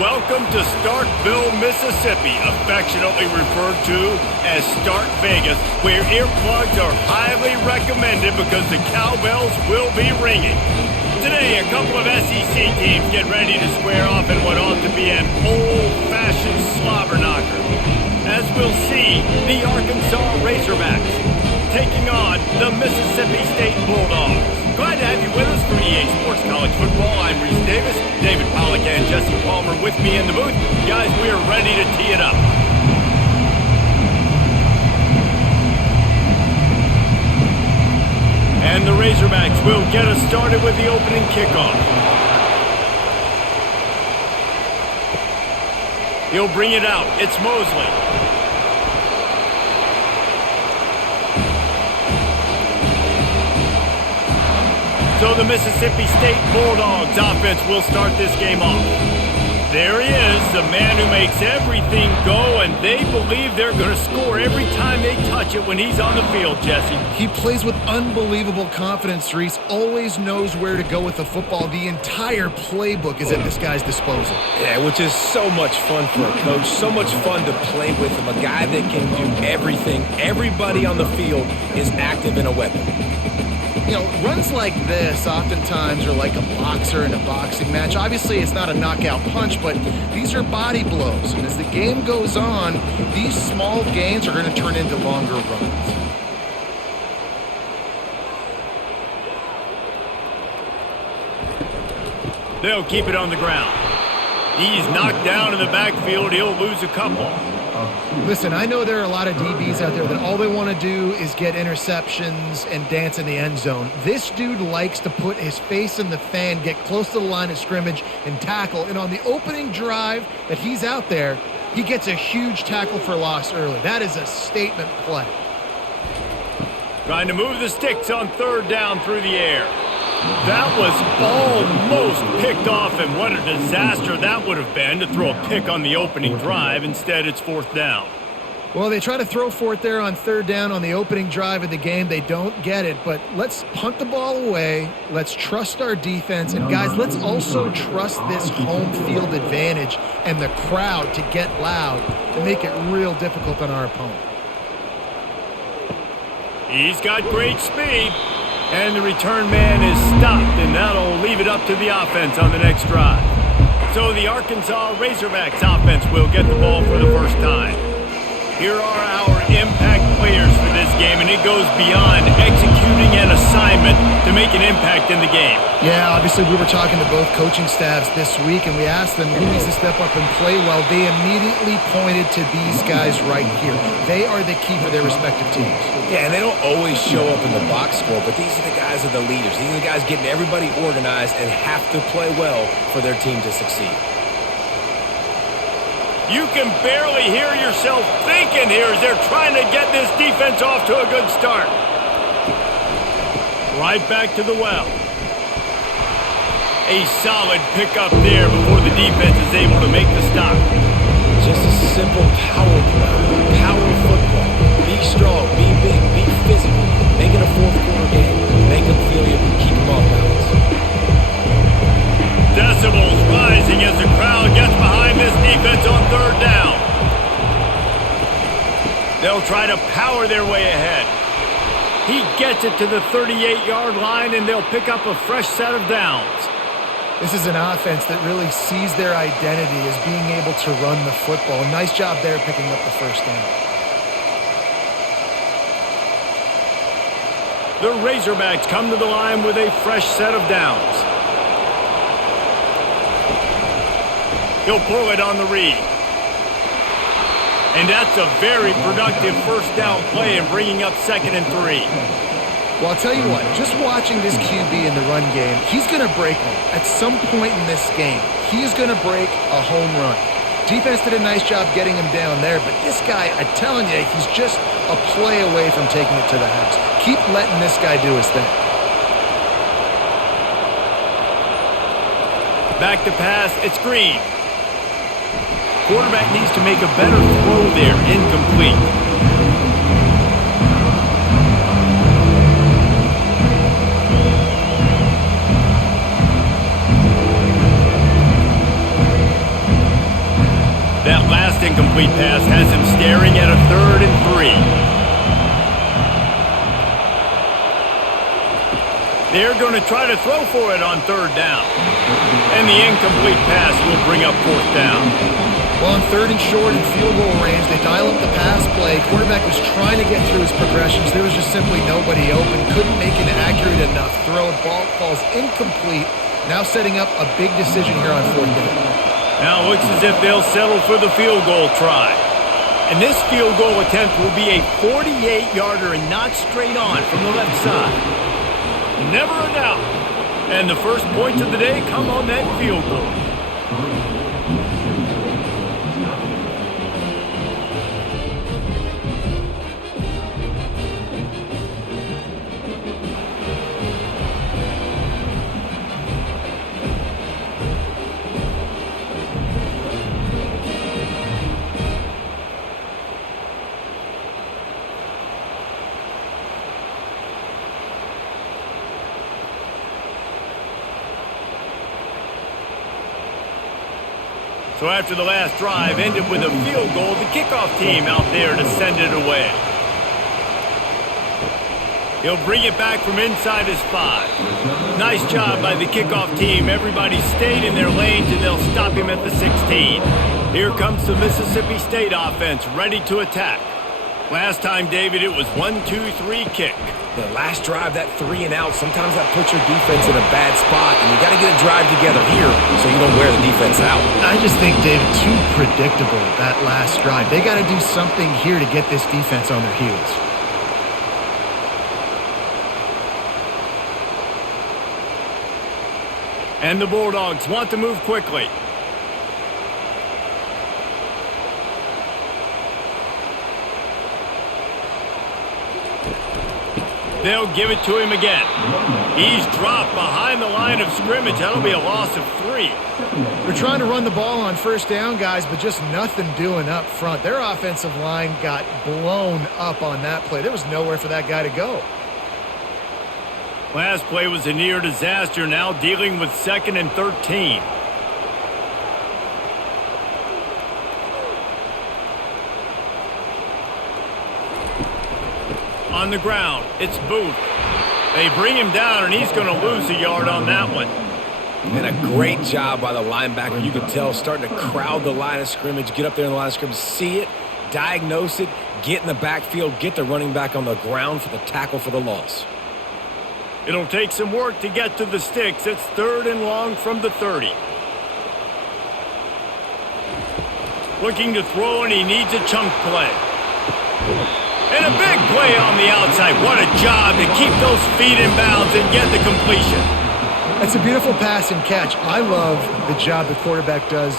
Welcome to Starkville, Mississippi, affectionately referred to as Stark Vegas, where earplugs are highly recommended because the cowbells will be ringing. Today, a couple of SEC teams get ready to square off in what ought to be an old-fashioned slobber knocker. As we'll see, the Arkansas Razorbacks taking on the Mississippi State Bulldogs. Glad to have you with us for EA Sports College Football. I'm Reese Davis, David Pollack and Jesse Palmer with me in the booth. Guys, we are ready to tee it up. And the Razorbacks will get us started with the opening kickoff. He'll bring it out. It's Mosley. So the Mississippi State Bulldogs offense will start this game off. There he is, the man who makes everything go, and they believe they're going to score every time they touch it when he's on the field, Jesse. He plays with unbelievable confidence, Reese. Always knows where to go with the football. The entire playbook is at this guy's disposal. Yeah, which is so much fun for a coach. So much fun to play with him. A guy that can do everything. Everybody on the field is active in a weapon. You know, runs like this oftentimes are like a boxer in a boxing match. Obviously, it's not a knockout punch, but these are body blows. And as the game goes on, these small gains are going to turn into longer runs. They'll keep it on the ground. He's knocked down in the backfield. He'll lose a couple. Listen, I know there are a lot of DBs out there that all they want to do is get interceptions and dance in the end zone. This dude likes to put his face in the fan, get close to the line of scrimmage, and tackle. And on the opening drive that he's out there, he gets a huge tackle for loss early. That is a statement play. Trying to move the sticks on third down through the air. That was almost picked off, and what a disaster that would have been to throw a pick on the opening drive. Instead, it's fourth down. Well, they try to throw for it there on third down on the opening drive of the game. They don't get it, but let's punt the ball away. Let's trust our defense. And, guys, let's also trust this home field advantage and the crowd to get loud to make it real difficult on our opponent. He's got great speed. And the return man is stopped, and that'll leave it up to the offense on the next drive. So the Arkansas Razorbacks offense will get the ball for the first time. Here are our impact players for this game, and it goes beyond executing an assignment to make an impact in the game. Yeah, obviously we were talking to both coaching staffs this week, and we asked them who needs to step up and play well. They immediately pointed to these guys right here. They are the key for their respective teams. Yeah, and they don't always show up in the box score, but these are the guys that are the leaders. These are the guys getting everybody organized and have to play well for their team to succeed. You can barely hear yourself thinking here as they're trying to get this defense off to a good start. Right back to the well. A solid pickup there before the defense is able to make the stop. Just a simple power play. Power football. Be strong, be big, be physical. Make it a fourth quarter game. Make them feel you, keep them off balance. Decibels rising as the crowd gets behind this defense on third down. They'll try to power their way ahead. He gets it to the 38-yard line, and they'll pick up a fresh set of downs. This is an offense that really sees their identity as being able to run the football. Nice job there picking up the first down. The Razorbacks come to the line with a fresh set of downs. He'll pull it on the read. And that's a very productive first down play in bringing up 2nd and 3. Well, I'll tell you what, just watching this QB in the run game, he's going to break one. At some point in this game, he is going to break a home run. Defense did a nice job getting him down there, but this guy, I'm telling you, he's just a play away from taking it to the house. Keep letting this guy do his thing. Back to pass, it's Green. Quarterback needs to make a better throw there, incomplete. incomplete pass has him staring at a 3rd and 3. They're going to try to throw for it on 3rd down. And the incomplete pass will bring up 4th down. Well, on 3rd and short and field goal range, they dial up the pass play. Quarterback was trying to get through his progressions. There was just simply nobody open. Couldn't make an accurate enough throw. Ball falls incomplete. Now setting up a big decision here on 4th down. Now it looks as if they'll settle for the field goal try. And this field goal attempt will be a 48-yarder and not straight on from the left side. Never a doubt. And the first points of the day come on that field goal. So after the last drive ended with a field goal, the kickoff team out there to send it away. He'll bring it back from inside his 5. Nice job by the kickoff team. Everybody stayed in their lanes, and they'll stop him at the 16. Here comes the Mississippi State offense, ready to attack. Last time, David, it was 1-2-3 kick. The last drive, that 3 and out, sometimes that puts your defense in a bad spot, and you got to get a drive together here so you don't wear the defense out. I just think, David, too predictable, that last drive. They got to do something here to get this defense on their heels. And the Bulldogs want to move quickly. They'll give it to him again. He's dropped behind the line of scrimmage. That'll be a loss of 3. They're trying to run the ball on 1st down, guys, but just nothing doing up front. Their offensive line got blown up on that play. There was nowhere for that guy to go. Last play was a near disaster, now dealing with 2nd and 13. On the ground, it's Booth. They bring him down, and he's going to lose a yard on that one. And a great job by the linebacker. You can tell starting to crowd the line of scrimmage, get up there in the line of scrimmage, see it, diagnose it, get in the backfield, get the running back on the ground for the tackle for the loss. It'll take some work to get to the sticks. It's 3rd and long from the 30. Looking to throw, and he needs a chunk play. And a big play on the outside. What a job to keep those feet in bounds and get the completion. That's a beautiful pass and catch. I love the job the quarterback does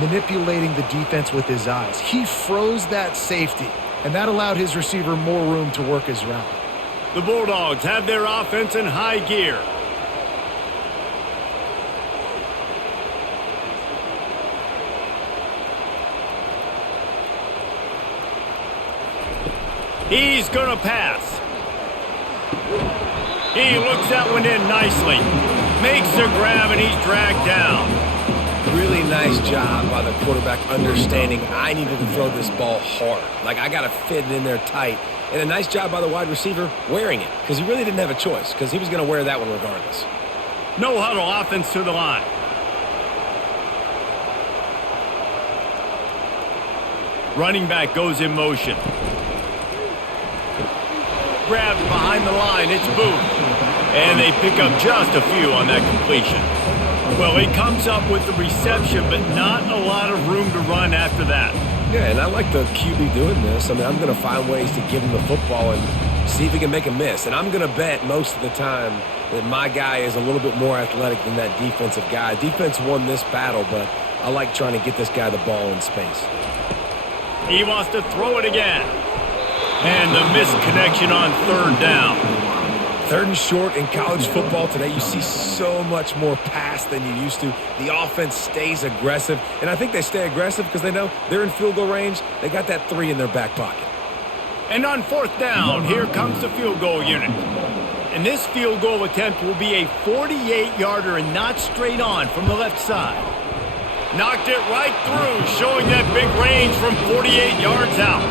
manipulating the defense with his eyes. He froze that safety, and that allowed his receiver more room to work his route. The Bulldogs have their offense in high gear. He's going to pass. He looks that one in nicely. Makes the grab, and he's dragged down. Really nice job by the quarterback understanding I needed to throw this ball hard. Like, I got to fit it in there tight. And a nice job by the wide receiver wearing it, because he really didn't have a choice, because he was going to wear that one regardless. No huddle offense to the line. Running back goes in motion. Grabbed behind the line, it's Booth. And they pick up just a few on that completion. Well, he comes up with the reception, but not a lot of room to run after that. Yeah, and I like the QB doing this. I mean, I'm going to find ways to give him the football and see if he can make a miss. And I'm going to bet most of the time that my guy is a little bit more athletic than that defensive guy. Defense won this battle, but I like trying to get this guy the ball in space. He wants to throw it again. And the misconnection on 3rd down. 3rd and short in college football today, you see so much more pass than you used to. The offense stays aggressive, and I think they stay aggressive because they know they're in field goal range. They got that 3 in their back pocket. And on 4th down, here comes the field goal unit. And this field goal attempt will be a 48-yarder and not straight on from the left side. Knocked it right through, showing that big range from 48 yards out.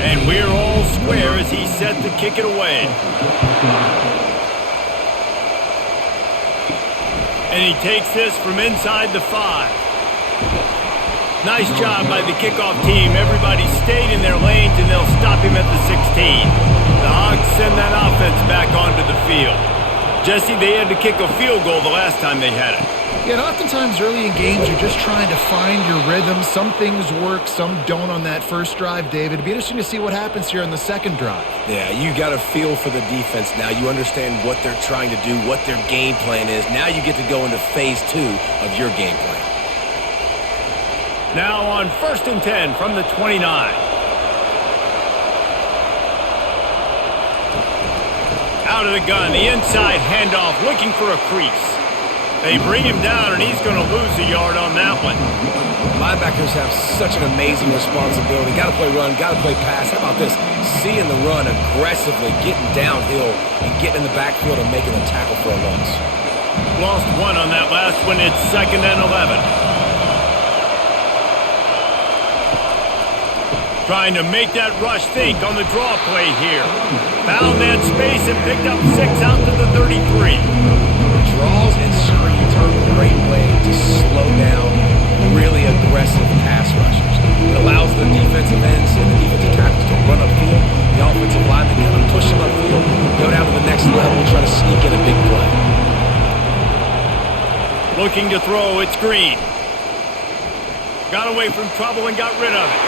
And we're all square as he's set to kick it away. And he takes this from inside the 5. Nice job by the kickoff team. Everybody stayed in their lanes, and they'll stop him at the 16. The Hogs send that offense back onto the field. Jesse, they had to kick a field goal the last time they had it. Yeah, and oftentimes early in games, you're just trying to find your rhythm. Some things work, some don't on that first drive, David. It'd be interesting to see what happens here on the second drive. Yeah, you got a feel for the defense now. You understand what they're trying to do, what their game plan is. Now you get to go into phase 2 of your game plan. Now on 1st and 10 from the 29. Out of the gun, the inside handoff, looking for a crease. They bring him down, and he's going to lose a yard on that one. Linebackers have such an amazing responsibility. Got to play run, got to play pass. How about this? Seeing the run aggressively, getting downhill, and getting in the backfield and making a tackle for a loss. Lost one on that last one. It's 2nd and 11. Trying to make that rush think on the draw play here. Found that space and picked up 6 out to the 33. Draws and screens are a great way to slow down really aggressive pass rushers. It allows the defensive ends and the defensive tackles to run upfield. The offensive linemen kind of push them upfield, go down to the next level, try to sneak in a big play. Looking to throw, it's Green. Got away from trouble and got rid of it.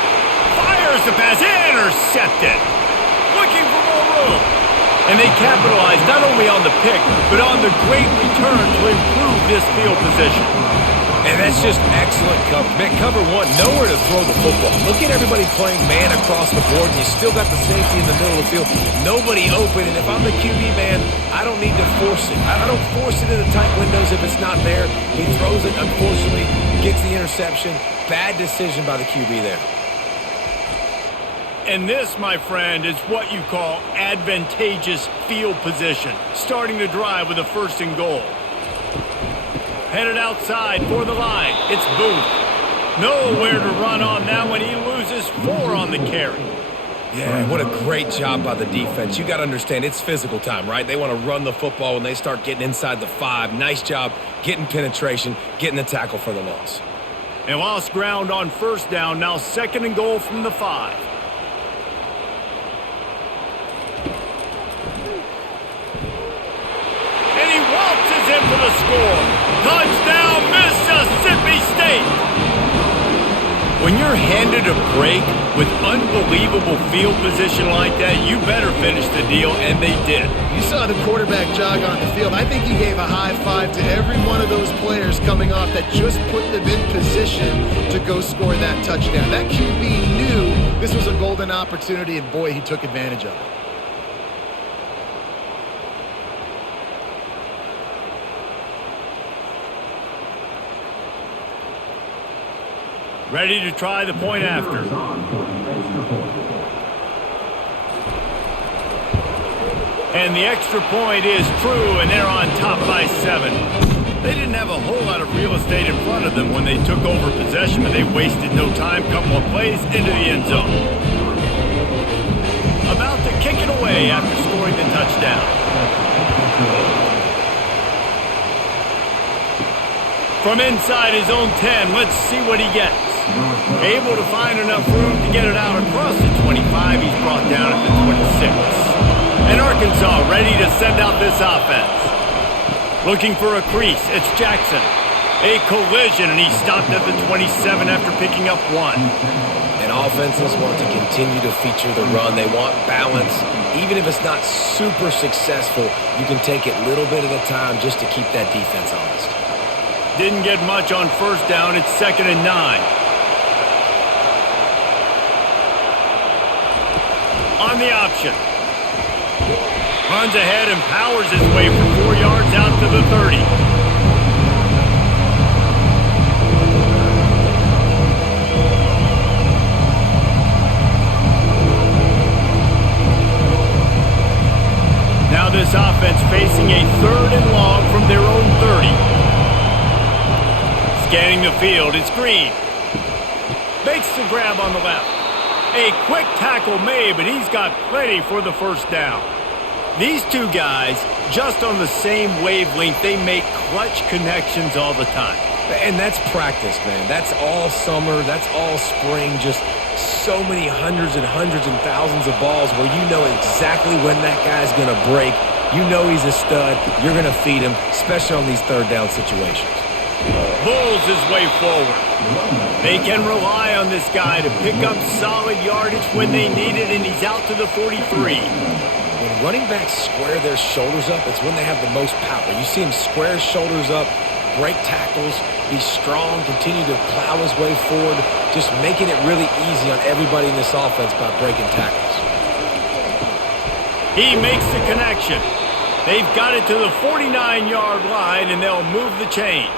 Fires the pass, intercepted. Looking for more room. And they capitalized not only on the pick, but on the great return to improve this field position. And that's just excellent cover. Man, cover 1, nowhere to throw the football. Look at everybody playing man across the board, and you still got the safety in the middle of the field. Nobody open, and if I'm the QB man, I don't need to force it. I don't force it in the tight windows if it's not there. He throws it, unfortunately, gets the interception. Bad decision by the QB there. And this, my friend, is what you call advantageous field position. Starting the drive with a 1st and goal. Headed outside for the line. It's Booth. Nowhere to run on that one. He loses 4 on the carry. Yeah, what a great job by the defense. You got to understand, it's physical time, right? They want to run the football when they start getting inside the 5. Nice job getting penetration, getting the tackle for the loss. And lost ground on 1st down. Now 2nd and goal from the 5. In for the score. Touchdown, Mississippi State. When you're handed a break with unbelievable field position like that, you better finish the deal, and they did. You saw the quarterback jog on the field. I think he gave a high five to every one of those players coming off that just put them in position to go score that touchdown. That QB knew this was a golden opportunity, and boy, he took advantage of it. Ready to try the point after. And the extra point is true, and they're on top by 7. They didn't have a whole lot of real estate in front of them when they took over possession, but they wasted no time. Couple of plays into the end zone. About to kick it away after scoring the touchdown. From inside his own 10, let's see what he gets. Able to find enough room to get it out across the 25. He's brought down at the 26. And Arkansas ready to send out this offense. Looking for a crease. It's Jackson. A collision, and he stopped at the 27 after picking up 1. And offenses want to continue to feature the run. They want balance. Even if it's not super successful, you can take it little bit at a time just to keep that defense honest. Didn't get much on 1st down. It's 2nd and 9. On the option. Runs ahead and powers his way for 4 yards out to the 30. Scanning the field, it's Green. Makes the grab on the left. A quick tackle made, but he's got plenty for the first down. These two guys, just on the same wavelength, they make clutch connections all the time. And that's practice, man. That's all summer. That's all spring. Just so many hundreds and thousands of balls where you know exactly when that guy's going to break. You know he's a stud. You're going to feed him, especially on these third down situations. Bulls his way forward. They can rely on this guy to pick up solid yardage when they need it, and he's out to the 43. When running backs square their shoulders up, it's when they have the most power. You see him square his shoulders up, break tackles, be strong, continue to plow his way forward, just making it really easy on everybody in this offense by breaking tackles. He makes the connection. They've got it to the 49-yard line, and they'll move the chains.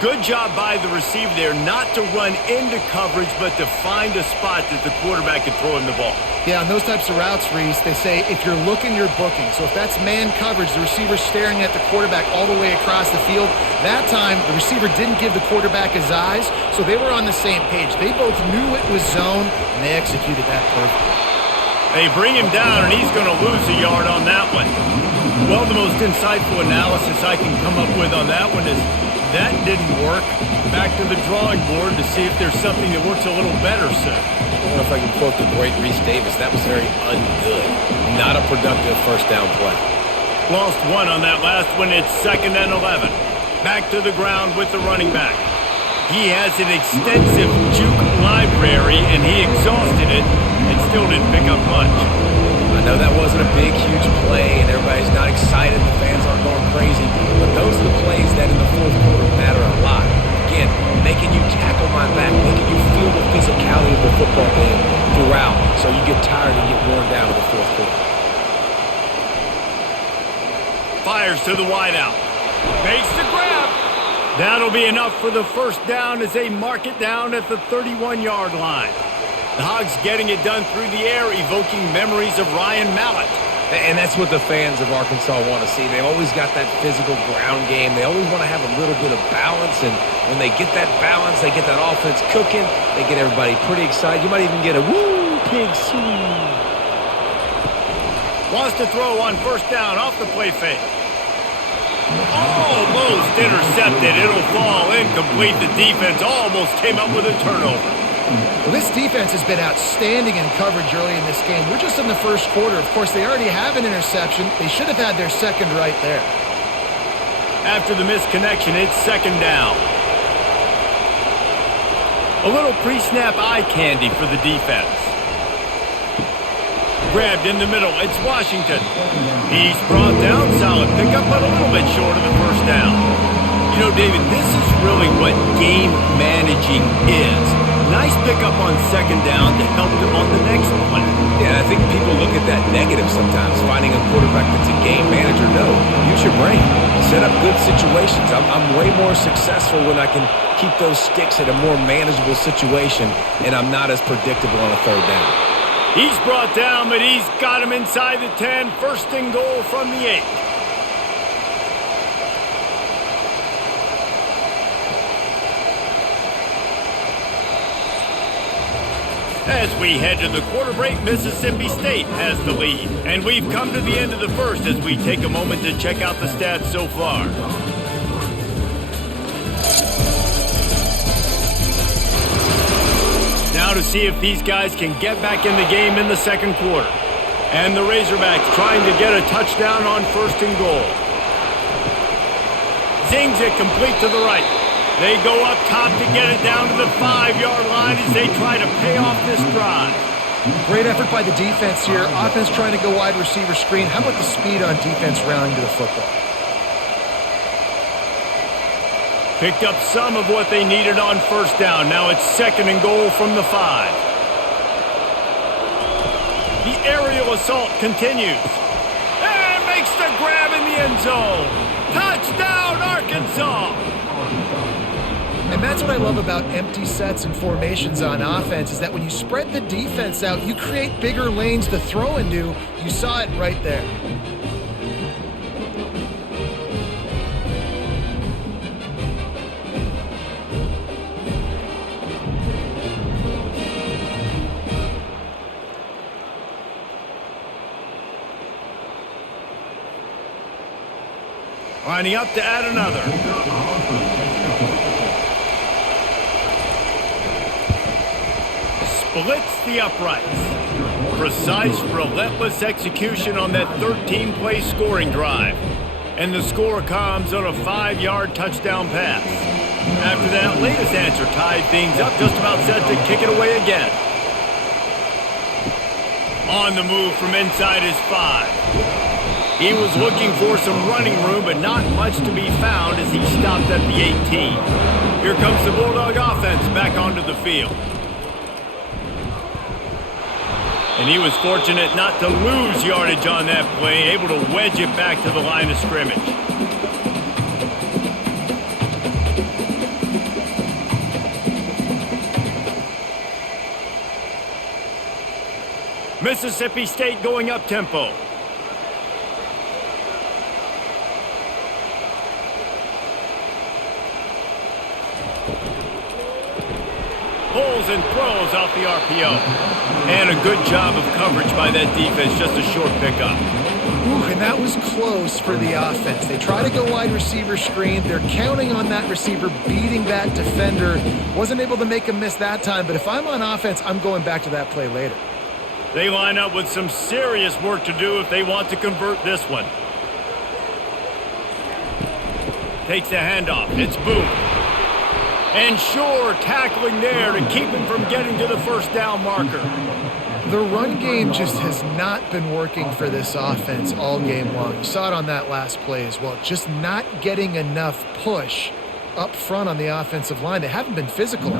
Good job by the receiver there not to run into coverage, but to find a spot that the quarterback can throw him the ball. Yeah, on those types of routes, Reese, they say if you're looking, you're booking. So if that's man coverage, the receiver's staring at the quarterback all the way across the field. That time, the receiver didn't give the quarterback his eyes, so they were on the same page. They both knew it was zone, and they executed that perfectly. They bring him down, and he's going to lose a yard on that one. Well, the most insightful analysis I can come up with on that one is that didn't work. Back to the drawing board to see if there's something that works a little better, sir. I don't know if I can quote the great Reese Davis. That was very ungood. Not a productive first down play. Lost one on that last one. It's 2nd and 11. Back to the ground with the running back. He has an extensive juke library, and he exhausted it and still didn't pick up much. I know that wasn't a big, huge play, and everybody's not excited. The fans aren't going crazy. But those are the plays that in the fourth quarter matter a lot. Again, making you tackle my back, making you feel the physicality of the football game throughout, so you get tired and get worn down in the fourth quarter. Fires to the wideout. Makes the grab. That'll be enough for the first down as they mark it down at the 31-yard line. The Hogs getting it done through the air, evoking memories of Ryan Mallett. And that's what the fans of Arkansas want to see. They've always got that physical ground game. They always want to have a little bit of balance, and when they get that balance, they get that offense cooking, they get everybody pretty excited. You might even get a woo, pig swing. Wants to throw on first down off the play fake. Almost intercepted. It'll fall incomplete. The defense almost came up with a turnover. Well, this defense has been outstanding in coverage early in this game. We're just in the first quarter. Of course, they already have an interception. They should have had their second right there. After the missed connection, it's 2nd down. A little pre-snap eye candy for the defense. Grabbed in the middle. It's Washington. He's brought down. Solid pickup, but a little bit short of the first down. You know, David, this is really what game managing is. Nice pickup on 2nd down to help them on the next play. Yeah, I think people look at that negative sometimes, finding a quarterback that's a game manager. No, use your brain. Set up good situations. I'm way more successful when I can keep those sticks at a more manageable situation, and I'm not as predictable on a 3rd down. He's brought down, but he's got him inside the 10. 1st and goal from the 8. As we head to the quarter break, Mississippi State has the lead. And we've come to the end of the first as we take a moment to check out the stats so far. Now to see if these guys can get back in the game in the second quarter. And the Razorbacks trying to get a touchdown on 1st and goal. Zings it complete to the right. They go up top to get it down to the 5-yard line as they try to pay off this drive. Great effort by the defense here. Offense trying to go wide receiver screen. How about the speed on defense rounding to the football? Picked up some of what they needed on first down. Now it's 2nd and goal from the 5. The aerial assault continues. And makes the grab in the end zone. Touchdown, Arkansas! And that's what I love about empty sets and formations on offense, is that when you spread the defense out, you create bigger lanes to throw into. You saw it right there. lining up to add another. Splits the uprights. Precise, relentless execution on that 13-play scoring drive. And the score comes on a 5-yard touchdown pass. After that latest answer tied things up, just about set to kick it away again. On the move from inside his 5. He was looking for some running room, but not much to be found as he stopped at the 18. Here comes the Bulldog offense back onto the field. And he was fortunate not to lose yardage on that play, able to wedge it back to the line of scrimmage. Mississippi State going up tempo. Pulls and throws off the RPO. And a good job of coverage by that defense, just a short pickup. Ooh, and that was close for the offense. They try to go wide receiver screen. They're counting on that receiver beating that defender. Wasn't able to make him miss that time, but if I'm on offense, I'm going back to that play later. They line up with some serious work to do if they want to convert this one. Takes the handoff. It's Booth. And Shore tackling there to keep him from getting to the first down marker. The run game just has not been working for this offense all game long. You saw it on that last play as well. Just not getting enough push up front on the offensive line. They haven't been physical.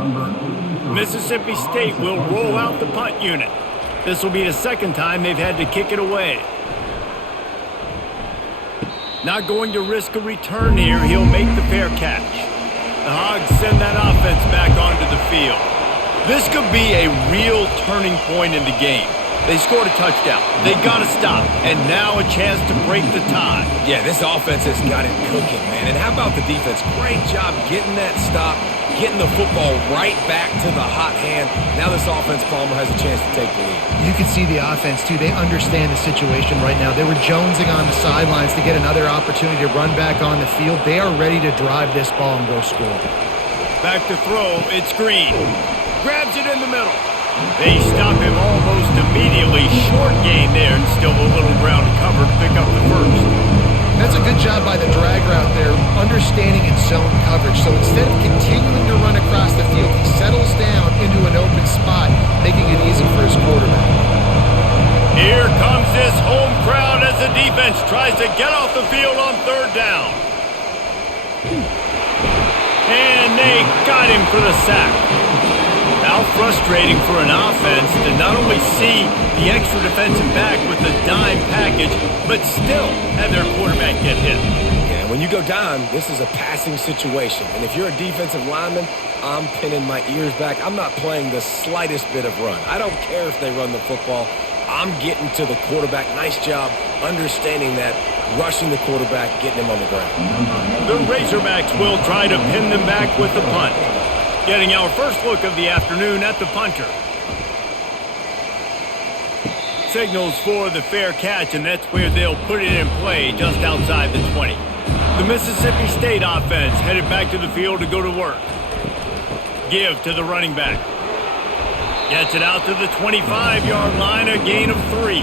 Mississippi State will roll out the punt unit. This will be the second time they've had to kick it away. Not going to risk a return here. He'll make the fair catch. The Hogs send that offense back onto the field. This could be a real turning point in the game. They scored a touchdown. They got to stop. And now a chance to break the tie. Yeah, this offense has got it cooking, man. And how about the defense? Great job getting that stop, getting the football right back to the hot hand. Now this offense, Palmer, has a chance to take the lead. You can see the offense, too. They understand the situation right now. They were jonesing on the sidelines to get another opportunity to run back on the field. They are ready to drive this ball and go score. Back to throw. It's Green. Grabs it in the middle. They stop him almost immediately. Short gain there and still a little ground cover to pick up the first. That's a good job by the drag route there, understanding its zone coverage. So instead of continuing to run across the field, he settles down into an open spot, making it easy for his quarterback. Here comes this home crowd as the defense tries to get off the field on third down. And they got him for the sack. How frustrating for an offense to not only see the extra defensive back with the dime package, but still have their quarterback get hit. Yeah, when you go down, this is a passing situation. And if you're a defensive lineman, I'm pinning my ears back. I'm not playing the slightest bit of run. I don't care if they run the football. I'm getting to the quarterback. Nice job understanding that, rushing the quarterback, getting him on the ground. The Razorbacks will try to pin them back with the punt. Getting our first look of the afternoon at the punter. Signals for the fair catch, and that's where they'll put it in play just outside the 20. The Mississippi State offense headed back to the field to go to work. Give to the running back. Gets it out to the 25-yard line, a gain of 3.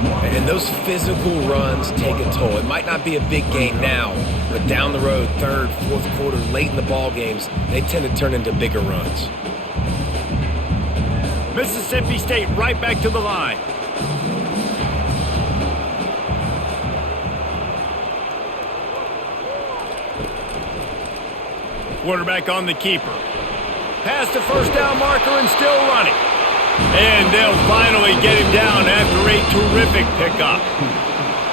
And those physical runs take a toll. It might not be a big gain now, but down the road, third, fourth quarter, late in the ball games, they tend to turn into bigger runs. Mississippi State right back to the line. Quarterback on the keeper. Past the first down marker and still running. And they'll finally get him down after a terrific pickup.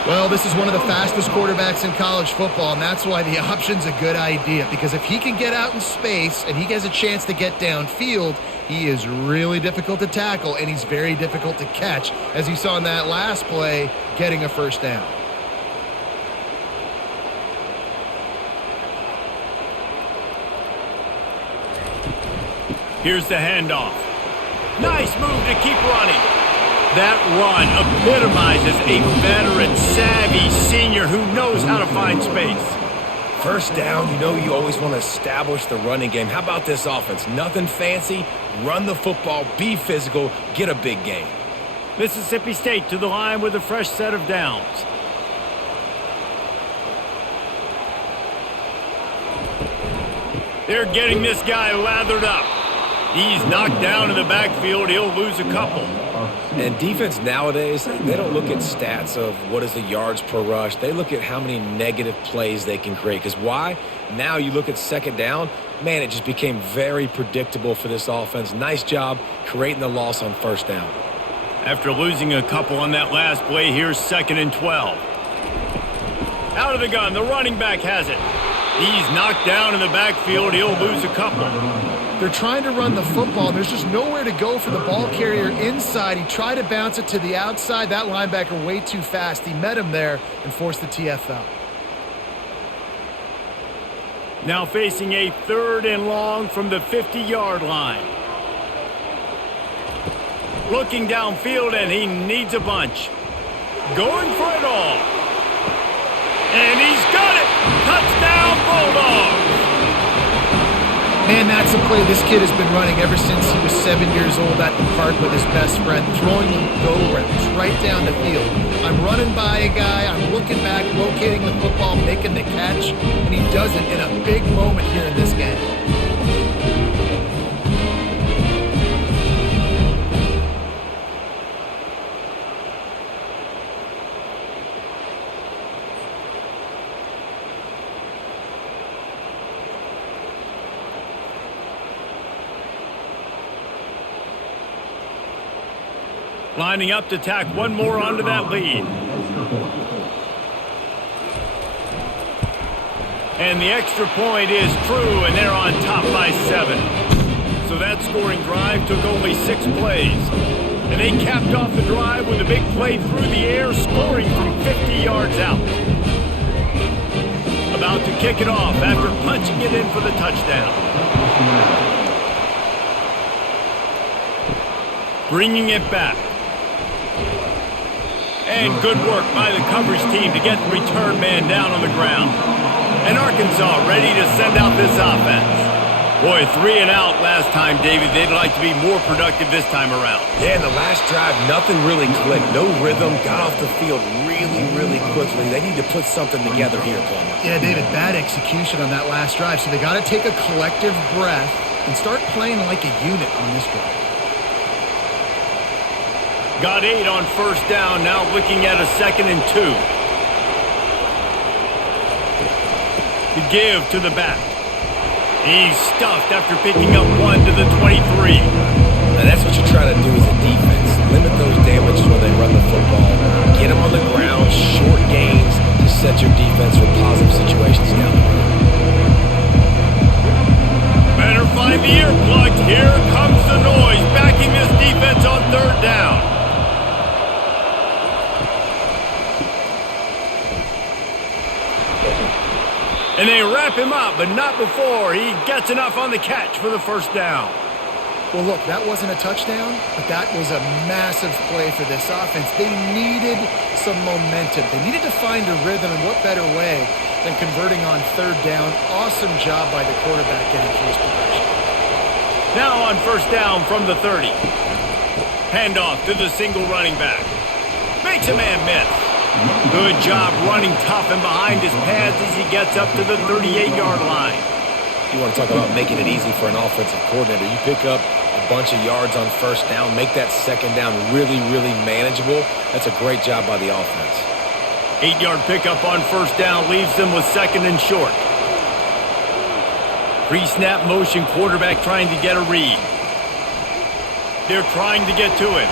Well, this is one of the fastest quarterbacks in college football, and that's why the option's a good idea. Because if he can get out in space and he has a chance to get downfield, he is really difficult to tackle, and he's very difficult to catch, as you saw in that last play, getting a first down. Here's the handoff. Nice move to keep running. That run epitomizes a veteran, savvy senior who knows how to find space. First down, you know you always want to establish the running game. How about this offense? Nothing fancy. Run the football, be physical, get a big gain. Mississippi State to the line with a fresh set of downs. They're getting this guy lathered up. He's knocked down in the backfield. He'll lose a couple. And defense nowadays, they don't look at stats of what is the yards per rush. They look at how many negative plays they can create. Because why? Now you look at second down, man, it just became very predictable for this offense. Nice job creating the loss on first down. After losing a couple on that last play, here's 2nd and 12. Out of the gun, the running back has it. He's knocked down in the backfield. He'll lose a couple. They're trying to run the football. There's just nowhere to go for the ball carrier inside. He tried to bounce it to the outside. That linebacker way too fast. He met him there and forced the TFL. Now facing a 3rd and long from the 50-yard line. Looking downfield, and he needs a bunch. Going for it all. And he's got it! Touchdown, Bulldogs! Man, that's a play this kid has been running ever since he was 7 years old at the park with his best friend, throwing them go-rounds right down the field. I'm running by a guy, I'm looking back, locating the football, making the catch, and he does it in a big moment here in this game. Lining up to tack one more onto that lead. And the extra point is true, and they're on top by 7. So that scoring drive took only 6 plays. And they capped off the drive with a big play through the air, scoring from 50 yards out. About to kick it off after punching it in for the touchdown. Bringing it back. And good work by the coverage team to get the return man down on the ground. And Arkansas ready to send out this offense. Boy, 3 and out last time, David. They'd like to be more productive this time around. Yeah, in the last drive, nothing really clicked. No rhythm, got off the field really, really quickly. They need to put something together here, Plummer. Yeah, David, bad execution on that last drive, so they got to take a collective breath and start playing like a unit on this drive. Got 8 on first down, now looking at a 2nd and 2. To give to the back. He's stuffed after picking up 1 to the 23. Now that's what you try to do as a defense. Limit those damages when they run the football. Get them on the ground, short gains to set your defense for positive situations down the road. Better find the earplugs. Here comes the noise, backing this defense on 3rd down. And they wrap him up, but not before he gets enough on the catch for the first down. Well, look, that wasn't a touchdown, but that was a massive play for this offense. They needed some momentum. They needed to find a rhythm, and what better way than converting on 3rd down. Awesome job by the quarterback getting through his progression. Now on first down from the 30. Handoff to the single running back. Makes a man miss. Good job running tough and behind his pads as he gets up to the 38-yard line. You want to talk about making it easy for an offensive coordinator. You pick up a bunch of yards on first down, make that second down really, really manageable. That's a great job by the offense. 8-yard pickup on first down leaves them with 2nd and short. Pre-snap motion, quarterback trying to get a read. They're trying to get to him.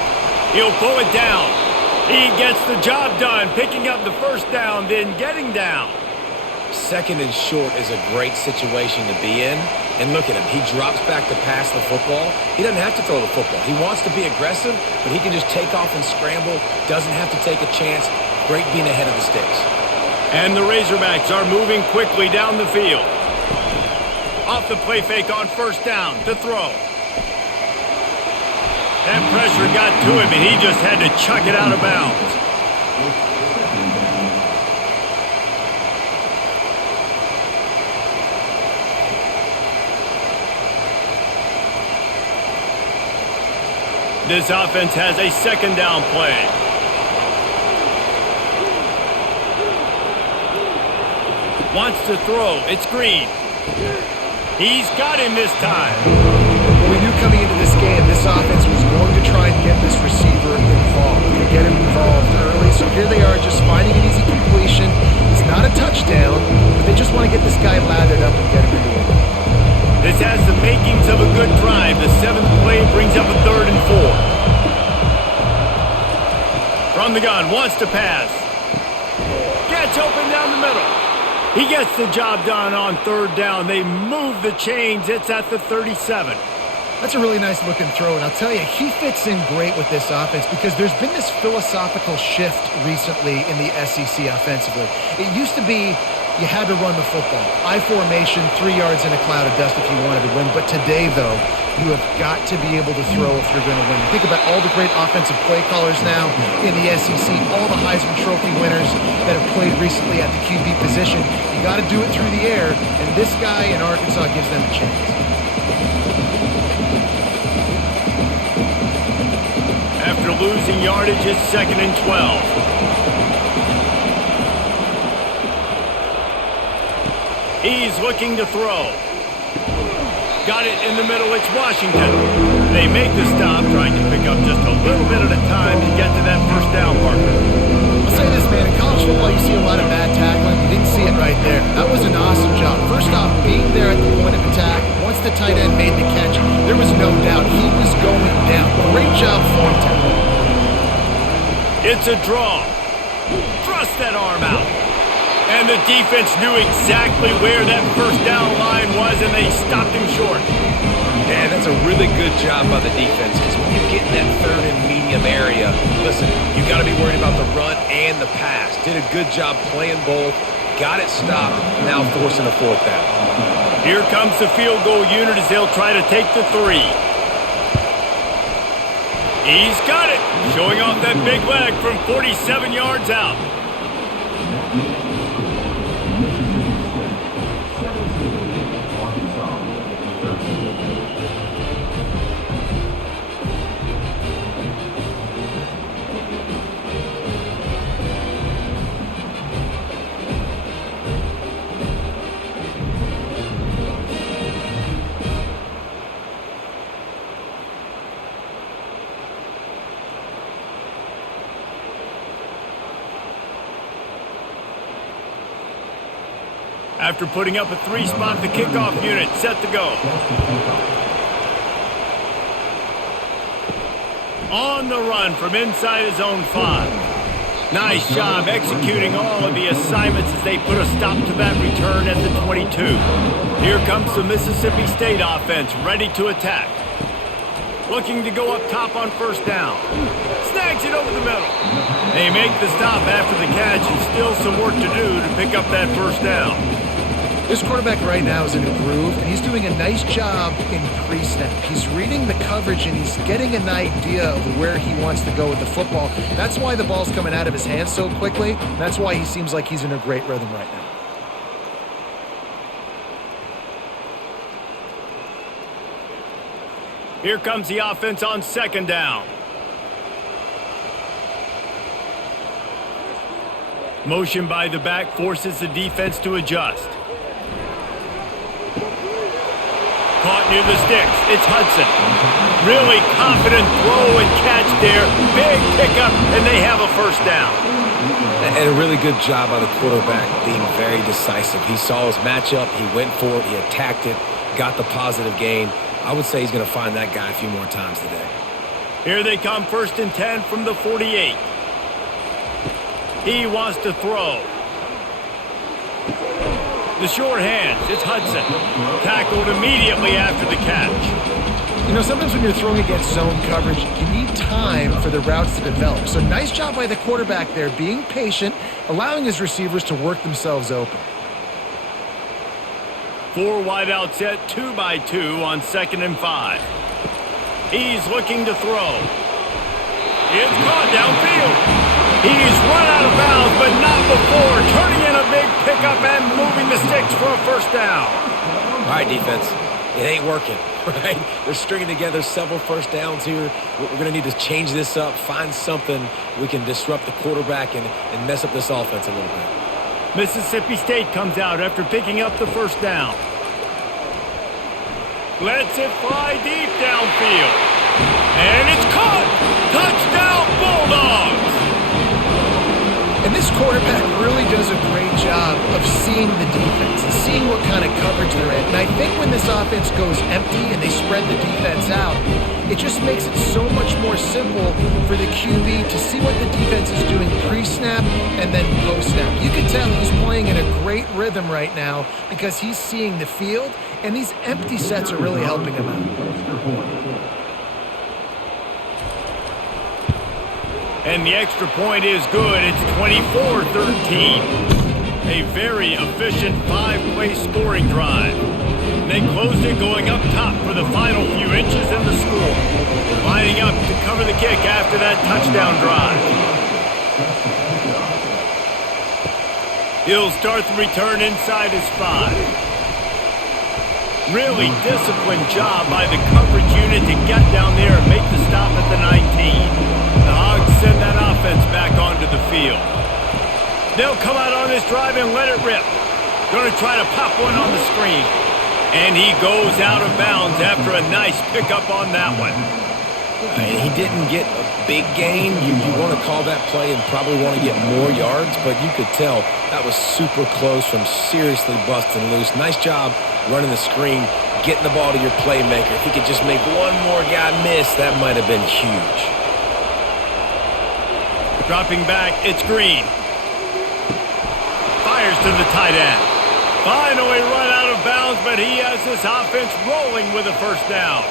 He'll pull it down. He gets the job done, picking up the first down, then getting down. 2nd and short is a great situation to be in. And look at him. He drops back to pass the football. He doesn't have to throw the football. He wants to be aggressive, but he can just take off and scramble. Doesn't have to take a chance. Great being ahead of the sticks. And the Razorbacks are moving quickly down the field. Off the play fake on first down to throw. That pressure got to him, and he just had to chuck it out of bounds. This offense has a second down play. Wants to throw. It's Green. He's got him this time. We knew coming into this game, this offense was going to try and get this receiver involved, and get him involved early. So here they are just finding an easy completion. It's not a touchdown, but they just want to get this guy lathered up and get him into it. This has the makings of a good drive. The 7th play brings up a 3rd and 4. From the gun, wants to pass. Gets open down the middle. He gets the job done on 3rd down. They move the chains. It's at the 37. That's a really nice looking throw, and I'll tell you, he fits in great with this offense because there's been this philosophical shift recently in the SEC offensively. It used to be you had to run the football. I formation, 3 yards in a cloud of dust if you wanted to win. But today, though, you have got to be able to throw if you're going to win. Think about all the great offensive play callers now in the SEC, all the Heisman Trophy winners that have played recently at the QB position. You got to do it through the air, and this guy in Arkansas gives them a chance. After losing yardage, it's 2nd and 12. He's looking to throw. Got it in the middle. It's Washington. They make the stop, trying to pick up just a little bit at a time to get to that 1st down marker. I'll say this, man. In college football, you see a lot of bad tackling. You didn't see it right there. That was an awesome job. First off, being there at the point of attack. Once the tight end made the catch, there was no doubt he was going down. Great job for him, Tackle. It's a draw. Thrust that arm out. And the defense knew exactly where that 1st down line was, and they stopped him short. And that's a really good job by the defense because when you get in that 3rd and medium area, listen, you got to be worried about the run and the pass. Did a good job playing both, got it stopped, now forcing a 4th down. Here comes the field goal unit as they'll try to take the 3. He's got it, showing off that big leg from 47 yards out. After putting up a 3-spot, the kickoff unit set to go. On the run from inside his own 5. Nice job executing all of the assignments as they put a stop to that return at the 22. Here comes the Mississippi State offense ready to attack. Looking to go up top on 1st down. Snags it over the middle. They make the stop after the catch and still some work to do to pick up that 1st down. This quarterback right now is in a groove, and he's doing a nice job in pre-snap. He's reading the coverage, and he's getting an idea of where he wants to go with the football. That's why the ball's coming out of his hands so quickly. That's why he seems like he's in a great rhythm right now. Here comes the offense on 2nd down. Motion by the back forces the defense to adjust. Caught near the sticks. It's Hudson. Really confident throw and catch there. Big pickup, and they have a 1st down. And a really good job by the quarterback being very decisive. He saw his matchup. He went for it. He attacked it. Got the positive gain. I would say he's going to find that guy a few more times today. Here they come, 1st and 10 from the 48. He wants to throw. The short hands, it's Hudson. Tackled immediately after the catch. You know, sometimes when you're throwing against zone coverage, you need time for the routes to develop. So nice job by the quarterback there, being patient, allowing his receivers to work themselves open. 4 wide out set, 2 by 2 on 2nd and 5. He's looking to throw. It's caught downfield. He's run out of bounds, but not before. Turning in a big pickup and moving the sticks for a 1st down. All right, defense. it ain't working, right? They're stringing together several first downs here. We're going to need to change this up, find something we can disrupt the quarterback and mess up this offense a little bit. Mississippi State comes out after picking up the first down. Lets it fly deep downfield. And it's caught! Touchdown Bulldogs! And this quarterback really does a great job of seeing the defense and seeing what kind of coverage they're in. And I think when this offense goes empty and they spread the defense out, it just makes it so much more simple for the QB to see what the defense is doing pre-snap and then post-snap. You can tell he's playing in a great rhythm right now because he's seeing the field, and these empty sets are really helping him out. And the extra point is good. It's 24-13. A very efficient 5-play scoring drive. And they closed it going up top for the final few inches in the score. Lining up to cover the kick after that touchdown drive. He'll start the return inside his 5. Really disciplined job by the coverage unit to get down there and make the stop at the 19. The Hogs send that offense back onto the field. They'll come out on this drive and let it rip. Going to try to pop one on the screen. And he goes out of bounds after a nice pickup on that one. And he didn't get a big gain. You want to call that play and probably want to get more yards, but you could tell that was super close from seriously busting loose. Nice job running the screen, getting the ball to your playmaker. If he could just make one more guy miss, that might have been huge. Dropping back, it's Green. Fires to the tight end. Finally run out of bounds, but he has this offense rolling with a first down.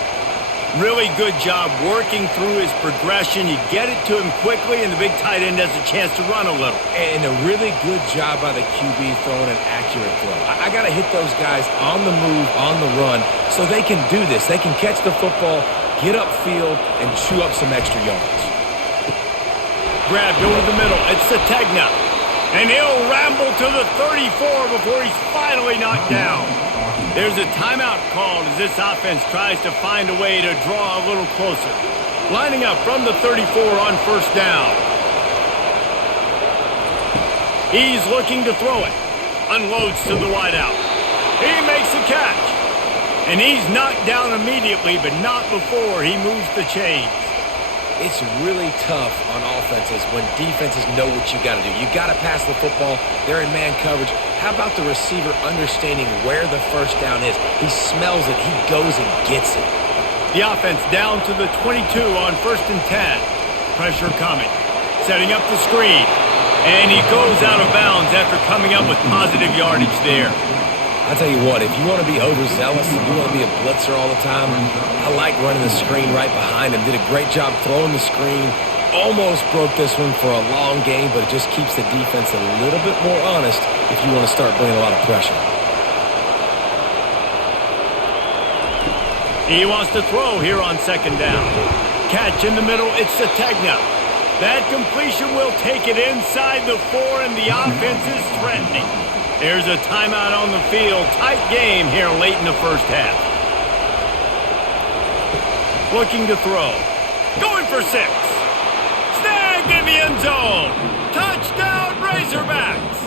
Really good job working through his progression. You get it to him quickly, and the big tight end has a chance to run a little. And a really good job by the QB throwing an accurate throw. I got to hit those guys on the move, on the run, so they can do this. They can catch the football, get upfield, and chew up some extra yards. Grabbed over the middle. It's Sategna. And he'll ramble to the 34 before he's finally knocked down. There's a timeout called as this offense tries to find a way to draw a little closer. Lining up from the 34 on first down. He's looking to throw it. Unloads to the wideout. He makes the catch. And he's knocked down immediately, but not before he moves the chains. It's really tough on offenses when defenses know what you got to do. You got to pass the football. They're in man coverage. How about the receiver understanding where the first down is? He smells it. He goes and gets it. The offense down to the 22 on 1st and 10. Pressure coming. Setting up the screen. And he goes out of bounds after coming up with positive yardage there. I tell you what, if you want to be overzealous and you want to be a blitzer all the time, I like running the screen right behind him. Did a great job throwing the screen. Almost broke this one for a long game, but it just keeps the defense a little bit more honest if you want to start bringing a lot of pressure. He wants to throw here on 2nd down. Catch in the middle, it's Sategna. That completion will take it inside the 4, and the offense is threatening. There's a timeout on the field. Tight game here late in the first half. Looking to throw. Going for 6. Snagged in the end zone. Touchdown Razorbacks.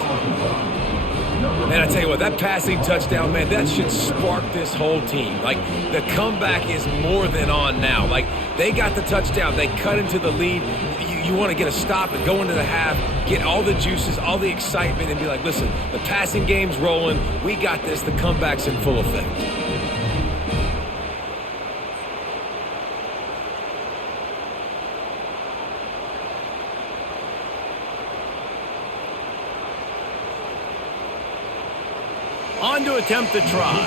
Man, I tell you what, that passing touchdown, man, that should spark this whole team. Like, the comeback is more than on now. Like, they got the touchdown. They cut into the lead. You want to get a stop and go into the half, get all the juices, all the excitement, and be like, listen, the passing game's rolling. We got this. The comeback's in full effect. On to attempt the try.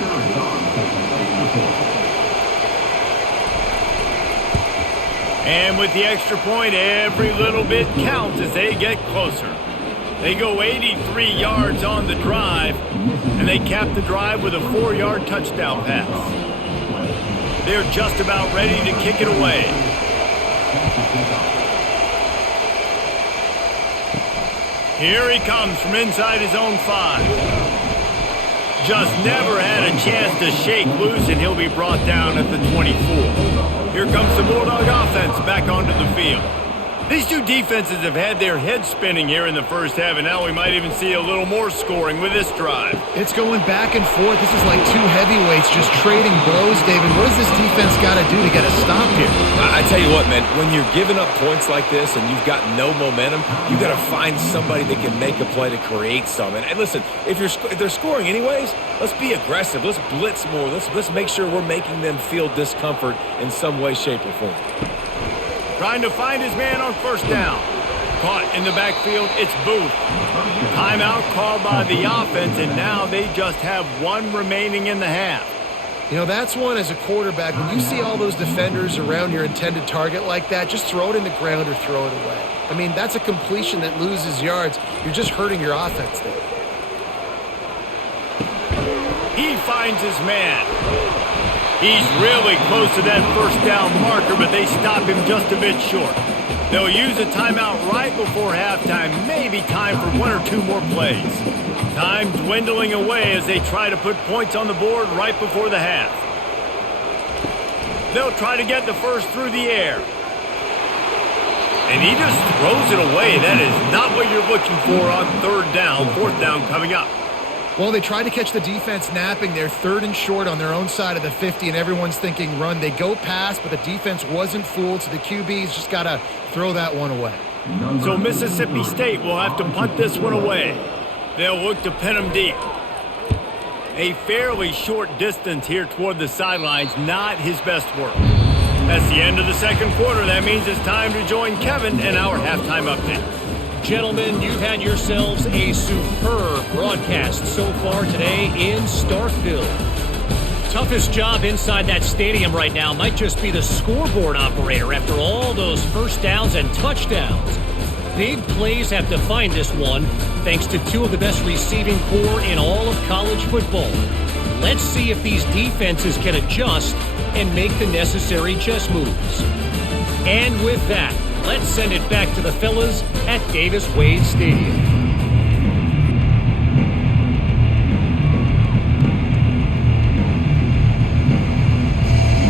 And with the extra point, every little bit counts as they get closer. They go 83 yards on the drive, and they cap the drive with a 4-yard touchdown pass. They're just about ready to kick it away. Here he comes from inside his own 5. Just never had a chance to shake loose, and he'll be brought down at the 24. Here comes the Bulldog offense back onto the field. These two defenses have had their heads spinning here in the first half, and now we might even see a little more scoring with this drive. It's going back and forth. This is like two heavyweights just trading blows, David. What does this defense got to do to get a stop here? I tell you what, man, when you're giving up points like this and you've got no momentum, you got to find somebody that can make a play to create some. And listen, if they're scoring anyways, let's be aggressive. Let's blitz more. Let's make sure we're making them feel discomfort in some way, shape, or form. Trying to find his man on first down. Caught in the backfield, it's Booth. Timeout called by the offense, and now they just have one remaining in the half. You know, that's one as a quarterback. When you see all those defenders around your intended target like that, just throw it in the ground or throw it away. I mean, that's a completion that loses yards. You're just hurting your offense there. He finds his man. He's really close to that first down marker, but they stop him just a bit short. They'll use a timeout right before halftime, maybe time for one or two more plays. Time dwindling away as they try to put points on the board right before the half. They'll try to get the first through the air. And he just throws it away. That is not what you're looking for on third down. Fourth down coming up. Well, they tried to catch the defense napping. They're third and short on their own side of the 50, and everyone's thinking run. They go pass, but the defense wasn't fooled, so the QB's just got to throw that one away. So Mississippi State will have to punt this one away. They'll look to pin him deep. A fairly short distance here toward the sidelines, not his best work. That's the end of the second quarter. That means it's time to join Kevin in our halftime update. Gentlemen, you've had yourselves a superb broadcast so far today in Starkville. Toughest job inside that stadium right now might just be the scoreboard operator after all those first downs and touchdowns. Big plays have defined this one, thanks to two of the best receiving corps in all of college football. Let's see if these defenses can adjust and make the necessary chess moves. And with that, let's send it back to the fellas at Davis-Wade Stadium.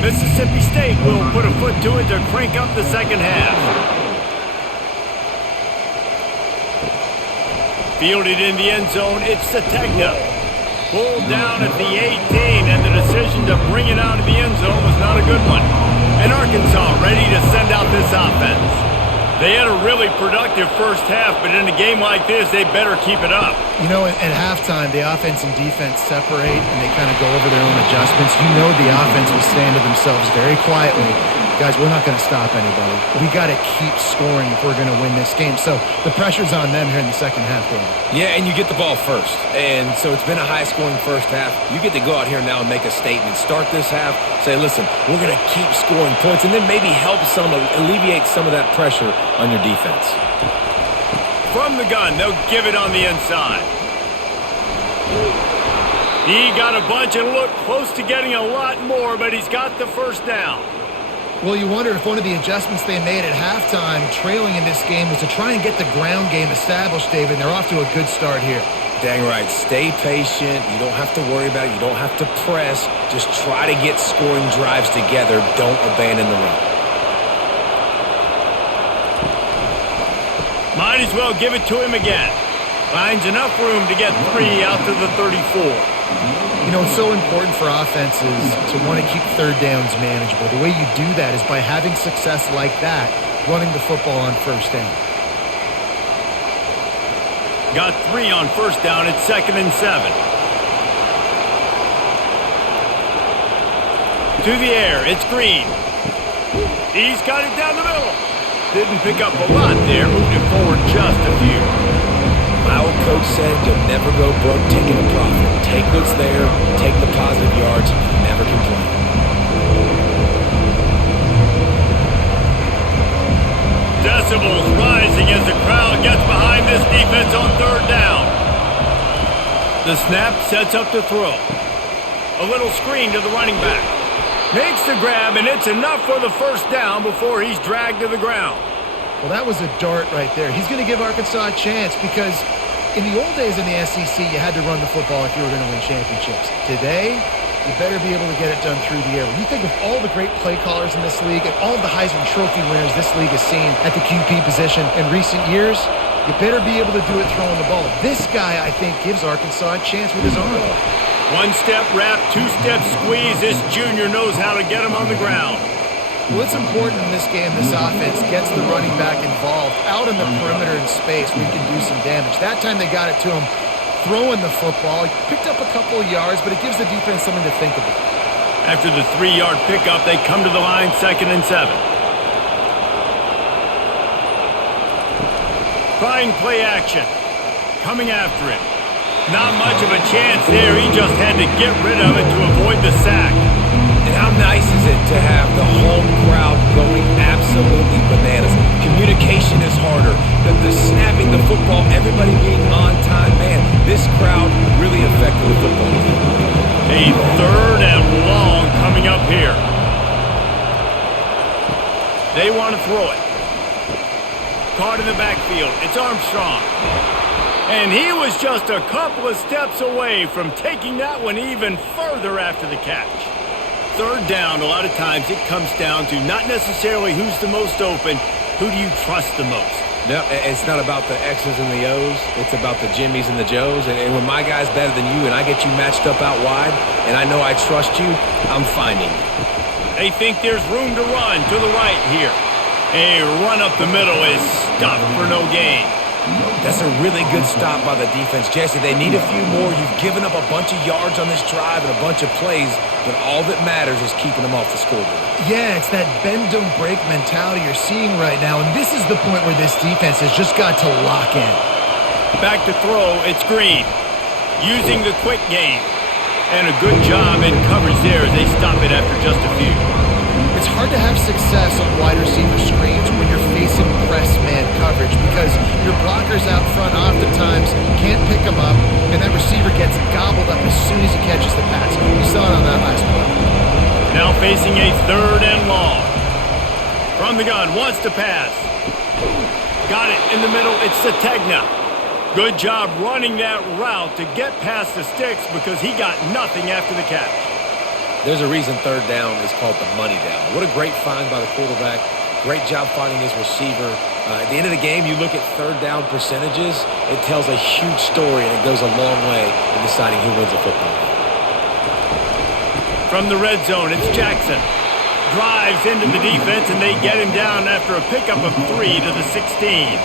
Mississippi State will put a foot to it to crank up the second half. Fielded in the end zone, it's Sategna. Pulled down at the 18, and the decision to bring it out of the end zone was not a good one. And Arkansas ready to send out this offense. They had a really productive first half, but in a game like this, they better keep it up. You know, at halftime, the offense and defense separate, and they kind of go over their own adjustments. You know the offense was saying to themselves very quietly, guys, we're not going to stop anybody. We got to keep scoring if we're going to win this game. So the pressure's on them here in the second half, Dan. Yeah, and you get the ball first. And so it's been a high-scoring first half. You get to go out here now and make a statement. Start this half, say, listen, we're going to keep scoring points, and then maybe help alleviate some of that pressure on your defense. From the gun, they'll give it on the inside. He got a bunch and looked close to getting a lot more, but he's got the first down. Well, you wonder if one of the adjustments they made at halftime, trailing in this game, was to try and get the ground game established, David. They're off to a good start here. Dang right. Stay patient. You don't have to worry about it. You don't have to press. Just try to get scoring drives together. Don't abandon the run. Might as well give it to him again. Finds enough room to get 3 out to the 34. You know, it's so important for offenses to want to keep third downs manageable. The way you do that is by having success like that, running the football on first down. Got 3 on first down at 2nd and 7. To the air, it's Green. He's got it down the middle. Didn't pick up a lot there, moved it forward just a few. My old coach said you'll never go broke taking a profit. Take what's there, take the positive yards, and never complain. Decibels rising as the crowd gets behind this defense on third down. The snap sets up to throw. A little screen to the running back. Makes the grab, and it's enough for the first down before he's dragged to the ground. Well, that was a dart right there. He's going to give Arkansas a chance because In the old days in the SEC, you had to run the football if you were going to win championships. Today, you better be able to get it done through the air. When you think of all the great play callers in this league and all the Heisman Trophy winners this league has seen at the QB position in recent years, you better be able to do it throwing the ball. This guy, I think, gives Arkansas a chance with his arm. One-step wrap, two-step squeeze. This junior knows how to get him on the ground. Well, it's important in this game, this offense gets the running back involved out in the perimeter in space where you can do some damage. That time they got it to him throwing the football. He picked up a couple of yards, but it gives the defense something to think about. After the 3-yard pickup, they come to the line, 2nd and 7. Trying play action. Coming after him. Not much of a chance there. He just had to get rid of it to avoid the sack. And how nice is it to have the home crowd going absolutely bananas? Communication is harder. The snapping the football, everybody being on time. Man, this crowd really affected the football team. A 3rd and long coming up here. They want to throw it. Caught in the backfield. It's Armstrong. And he was just a couple of steps away from taking that one even further after the catch. 3rd down, a lot of times it comes down to not necessarily who's the most open, who do you trust the most? No, it's not about the X's and the O's. It's about the Jimmies and the Joes. And when my guy's better than you and I get you matched up out wide and I know I trust you, I'm finding you. They think there's room to run to the right here. A run up the middle is stuffed for no gain. That's a really good stop by the defense. Jesse, they need a few more. You've given up a bunch of yards on this drive and a bunch of plays, but all that matters is keeping them off the scoreboard. Yeah, it's that bend, don't break mentality you're seeing right now, and this is the point where this defense has just got to lock in. Back to throw, it's Green. Using the quick game. And a good job in coverage there as they stop it after just a few. It's hard to have success on wide receiver screens when you're facing press man coverage because your blockers out front oftentimes can't pick them up, and that receiver gets gobbled up as soon as he catches the pass. We saw it on that last play. Now facing a 3rd and long. From the gun, wants to pass. Got it in the middle, it's Sategna. Good job running that route to get past the sticks because he got nothing after the catch. There's a reason 3rd down is called the money down. What a great find by the quarterback. Great job finding his receiver. At the end of the game, you look at 3rd down percentages. It tells a huge story, and it goes a long way in deciding who wins a football game. From the red zone, it's Jackson. Drives into the defense, and they get him down after a pickup of 3 to the 16.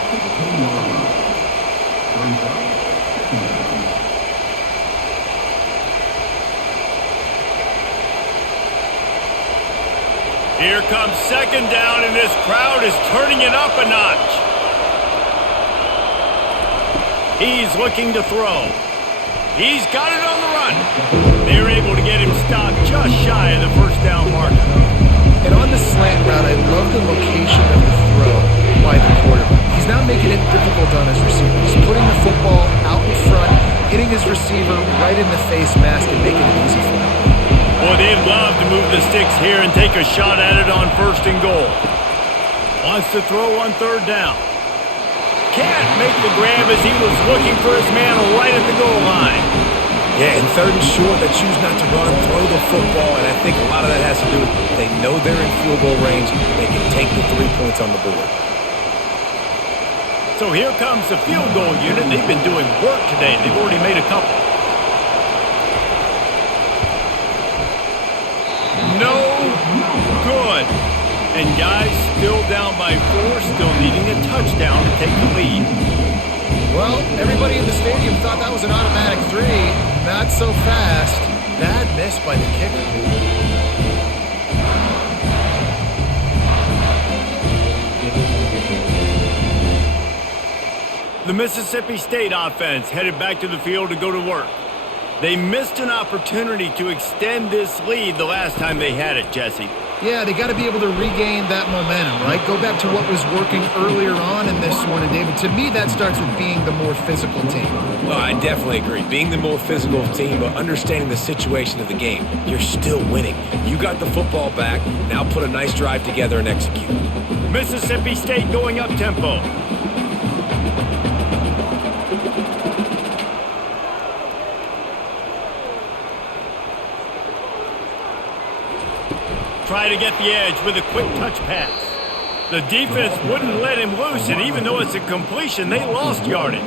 Here comes 2nd down, and this crowd is turning it up a notch. He's looking to throw. He's got it on the run. They're able to get him stopped just shy of the 1st down marker. And on the slant route, I love the location of the throw by the quarterback. He's not making it difficult on his receiver. He's putting the football out in front, hitting his receiver right in the face mask and making it easy for him. Boy, they'd love to move the sticks here and take a shot at it on 1st and goal. Wants to throw on 3rd down. Can't make the grab as he was looking for his man right at the goal line. Yeah, and 3rd and short, they choose not to run, throw the football, and I think a lot of that has to do with they know they're in field goal range. They can take the 3 points on the board. So here comes the field goal unit. They've been doing work today. They've already made a couple. No good. And guys still down by 4, still needing a touchdown to take the lead. Well, everybody in the stadium thought that was an automatic 3. Not so fast. Bad miss by the kicker. The Mississippi State offense headed back to the field to go to work. They missed an opportunity to extend this lead the last time they had it, Jesse. Yeah, they got to be able to regain that momentum, right? Go back to what was working earlier on in this one. And, David, to me, that starts with being the more physical team. No, I definitely agree. Being the more physical team, but understanding the situation of the game. You're still winning. You got the football back. Now put a nice drive together and execute. Mississippi State going up tempo. try to get the edge with a quick touch pass. The defense wouldn't let him loose, and even though it's a completion, they lost yardage.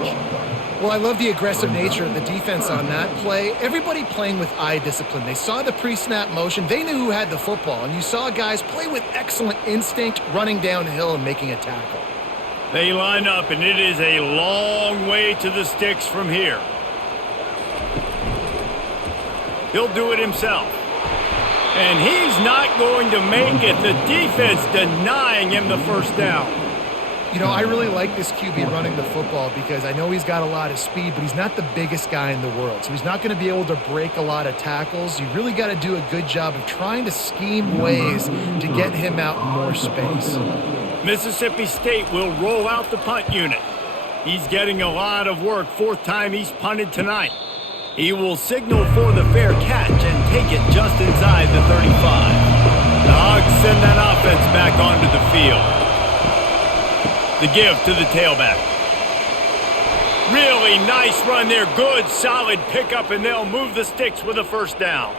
Well, I love the aggressive nature of the defense on that play. Everybody playing with eye discipline. They saw the pre-snap motion. They knew who had the football, and you saw guys play with excellent instinct, running downhill and making a tackle. They line up, and it is a long way to the sticks from here. He'll do it himself. And he's not going to make it. The defense denying him the first down. You know, I really like this QB running the football because I know he's got a lot of speed, but he's not the biggest guy in the world. So he's not going to be able to break a lot of tackles. You really got to do a good job of trying to scheme ways to get him out in more space. Mississippi State will roll out the punt unit. He's getting a lot of work. Fourth time he's punted tonight. He will signal for the fair catch and take it just inside the 35. The Hogs send that offense back onto the field. The give to the tailback. Really nice run there. Good, solid pickup, and they'll move the sticks with a first down.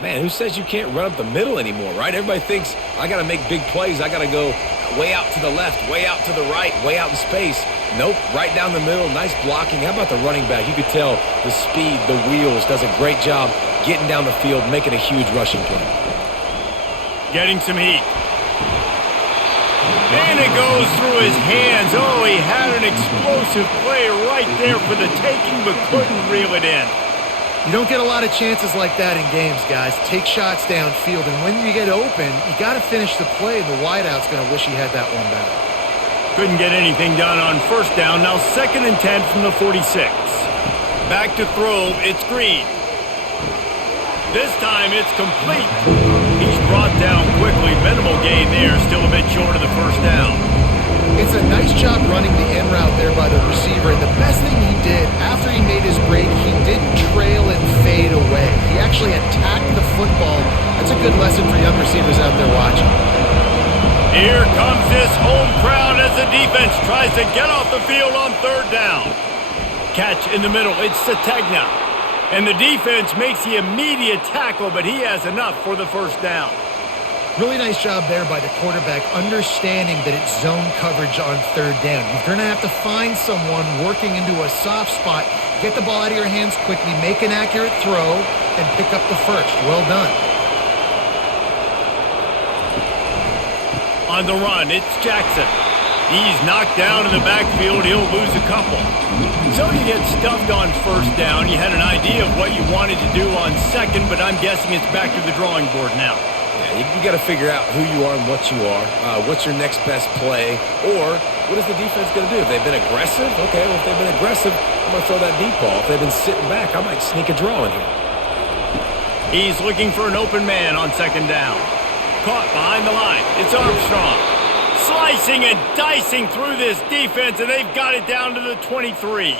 Man, who says you can't run up the middle anymore, right? Everybody thinks, I got to make big plays. I got to go way out to the left, way out to the right, way out in space. Nope, right down the middle, nice blocking. How about the running back? You could tell the speed, the wheels, does a great job getting down the field, making a huge rushing play. Getting some heat. And it goes through his hands. Oh, he had an explosive play right there for the taking, but couldn't reel it in. You don't get a lot of chances like that in games, guys. Take shots downfield, and when you get open, you got to finish the play. The wideout's going to wish he had that one back. Couldn't get anything done on first down. Now 2nd and 10 from the 46. Back to throw, it's Green. This time it's complete. He's brought down quickly. Minimal gain there, still a bit short of the first down. It's a nice job running the in route there by the receiver, and the best thing he did after he made his break, he didn't trail and fade away. He actually attacked the football. That's a good lesson for young receivers out there watching. Here comes this home crowd as the defense tries to get off the field on 3rd down. Catch in the middle, it's Sategna. And the defense makes the immediate tackle, but he has enough for the first down. Really nice job there by the quarterback, understanding that it's zone coverage on 3rd down. You're going to have to find someone working into a soft spot, get the ball out of your hands quickly, make an accurate throw, and pick up the first. Well done. On the run, it's Jackson. He's knocked down in the backfield. He'll lose a couple. So you get stuffed on first down. You had an idea of what you wanted to do on second, but I'm guessing it's back to the drawing board now. Yeah, you got to figure out who you are and what you are. What's your next best play? Or what is the defense going to do? If they've been aggressive, okay, well, if they've been aggressive, I'm going to throw that deep ball. If they've been sitting back, I might sneak a draw in here. He's looking for an open man on 2nd down. Caught behind the line. It's Armstrong. Slicing and dicing through this defense, and they've got it down to the 23.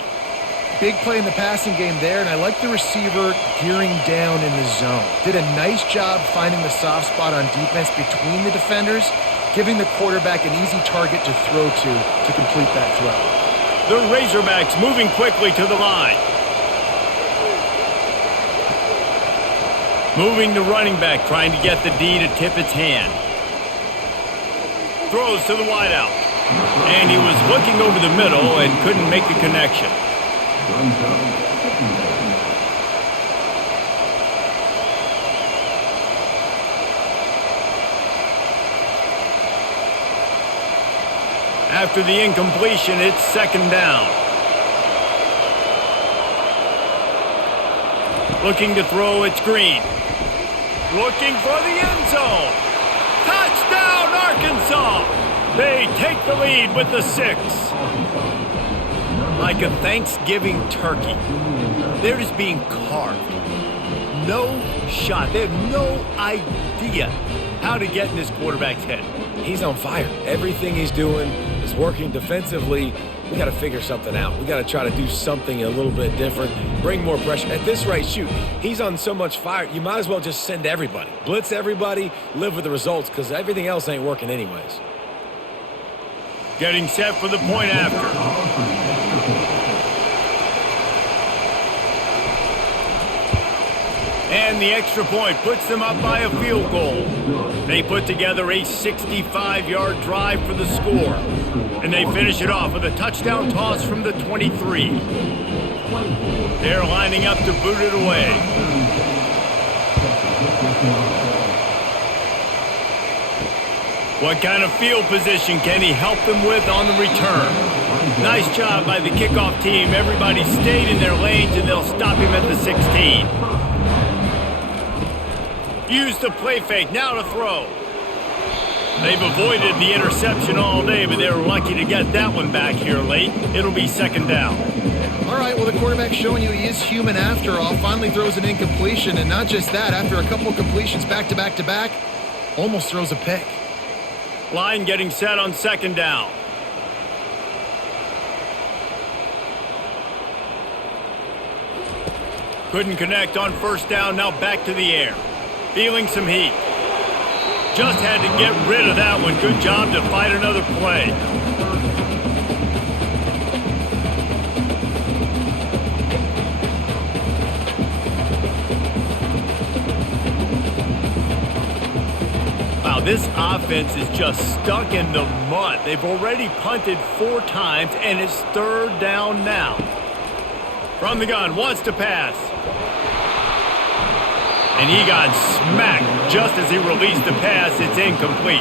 Big play in the passing game there, and I like the receiver gearing down in the zone. Did a nice job finding the soft spot on defense between the defenders, giving the quarterback an easy target to throw to complete that throw. The Razorbacks moving quickly to the line. Moving the running back, trying to get the D to tip its hand. Throws to the wideout. And he was looking over the middle and couldn't make the connection. After the incompletion, it's 2nd down. Looking to throw, it's Green. Looking for the end zone. Touchdown, Arkansas! They take the lead with the 6. Like a Thanksgiving turkey. They're just being carved. No shot. They have no idea how to get in this quarterback's head. He's on fire. Everything he's doing is working defensively. We got to figure something out. We got to try to do something a little bit different, bring more pressure. At this rate, shoot, he's on so much fire, you might as well just send everybody. Blitz everybody, live with the results, because everything else ain't working anyways. Getting set for the point after. And the extra point puts them up by a field goal. They put together a 65-yard drive for the score. And they finish it off with a touchdown toss from the 23. They're lining up to boot it away. What kind of field position can he help them with on the return? Nice job by the kickoff team. Everybody stayed in their lanes, and they'll stop him at the 16. Use the play fake, now to throw. They've avoided the interception all day, but they were lucky to get that one back here late. It'll be second down. All right, well, the quarterback's showing you he is human after all. Finally throws an incompletion, and not just that, after a couple of completions back-to-back-to-back, almost throws a pick. Line getting set on second down. Couldn't connect on first down, now back to the air. Feeling some heat. Just had to get rid of that one. Good job to fight another play. Wow, this offense is just stuck in the mud. They've already punted 4 times, and it's third down now. From the gun, wants to pass. And he got smacked just as he released the pass. It's incomplete.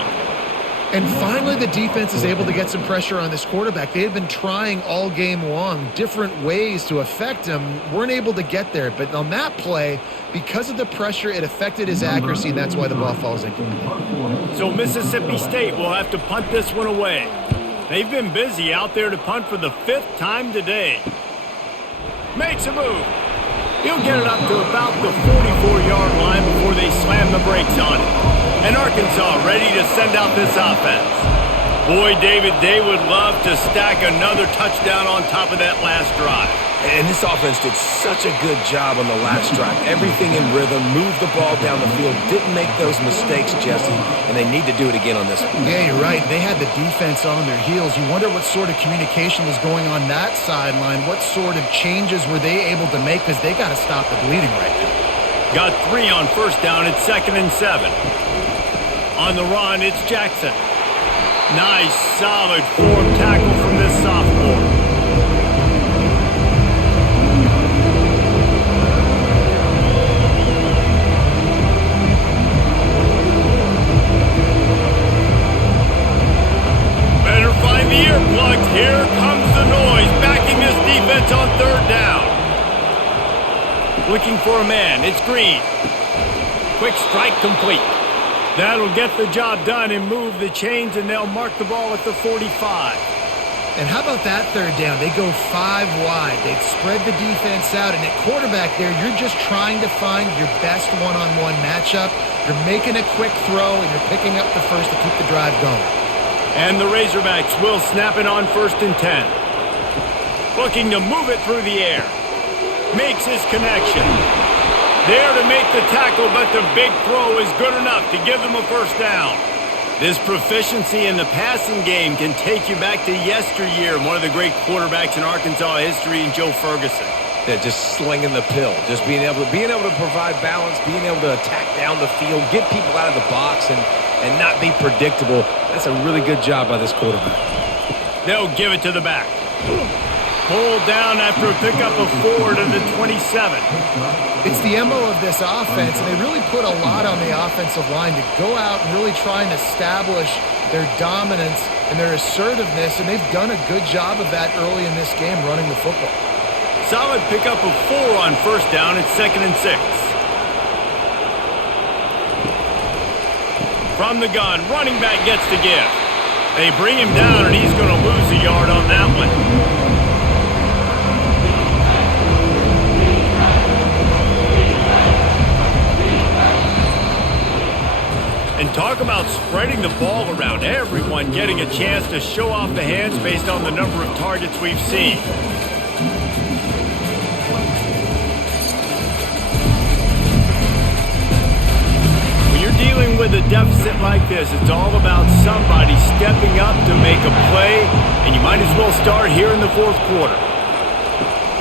And finally, the defense is able to get some pressure on this quarterback. They had been trying all game long different ways to affect him. Weren't able to get there. But on that play, because of the pressure, it affected his accuracy, and that's why the ball falls incomplete. So Mississippi State will have to punt this one away. They've been busy out there to punt for the 5th time today. Makes a move. He'll get it up to about the 44-yard line before they slam the brakes on it. And Arkansas ready to send out this offense. Boy, David, they would love to stack another touchdown on top of that last drive. And this offense did such a good job on the last drive. Everything in rhythm, moved the ball down the field, didn't make those mistakes, Jesse, and they need to do it again on this one. Yeah, you're right. They had the defense on their heels. You wonder what sort of communication was going on that sideline. What sort of changes were they able to make, because they got to stop the bleeding right now. Got 3 on first down. It's 2nd and 7. On the run, it's Jackson. Nice, solid form tackle from this sophomore. Better find the earplugs. Here comes the noise, backing this defense on 3rd down. Looking for a man. It's Green. Quick strike complete. That'll get the job done and move the chains, and they'll mark the ball at the 45. And how about that 3rd down? They go 5 wide. They'd spread the defense out, and at quarterback there, you're just trying to find your best one-on-one matchup. You're making a quick throw, and you're picking up the first to keep the drive going. And the Razorbacks will snap it on 1st and 10. Looking to move it through the air. Makes his connection. There to make the tackle, but the big throw is good enough to give them a first down. This proficiency in the passing game can take you back to yesteryear, one of the great quarterbacks in Arkansas history, in Joe Ferguson. Yeah, just slinging the pill, just being able to provide balance, being able to attack down the field, get people out of the box, and not be predictable. That's a really good job by this quarterback. They'll give it to the back. Pulled down after a pickup of 4 to the 27. It's the MO of this offense, and they really put a lot on the offensive line to go out and really try and establish their dominance and their assertiveness, and they've done a good job of that early in this game running the football. Solid pickup of 4 on first down. It's 2nd and 6. From the gun, running back gets to give. They bring him down, and he's going to lose a yard on that one. And talk about spreading the ball around. Everyone getting a chance to show off the hands based on the number of targets we've seen. When you're dealing with a deficit like this, it's all about somebody stepping up to make a play, and you might as well start here in the 4th quarter.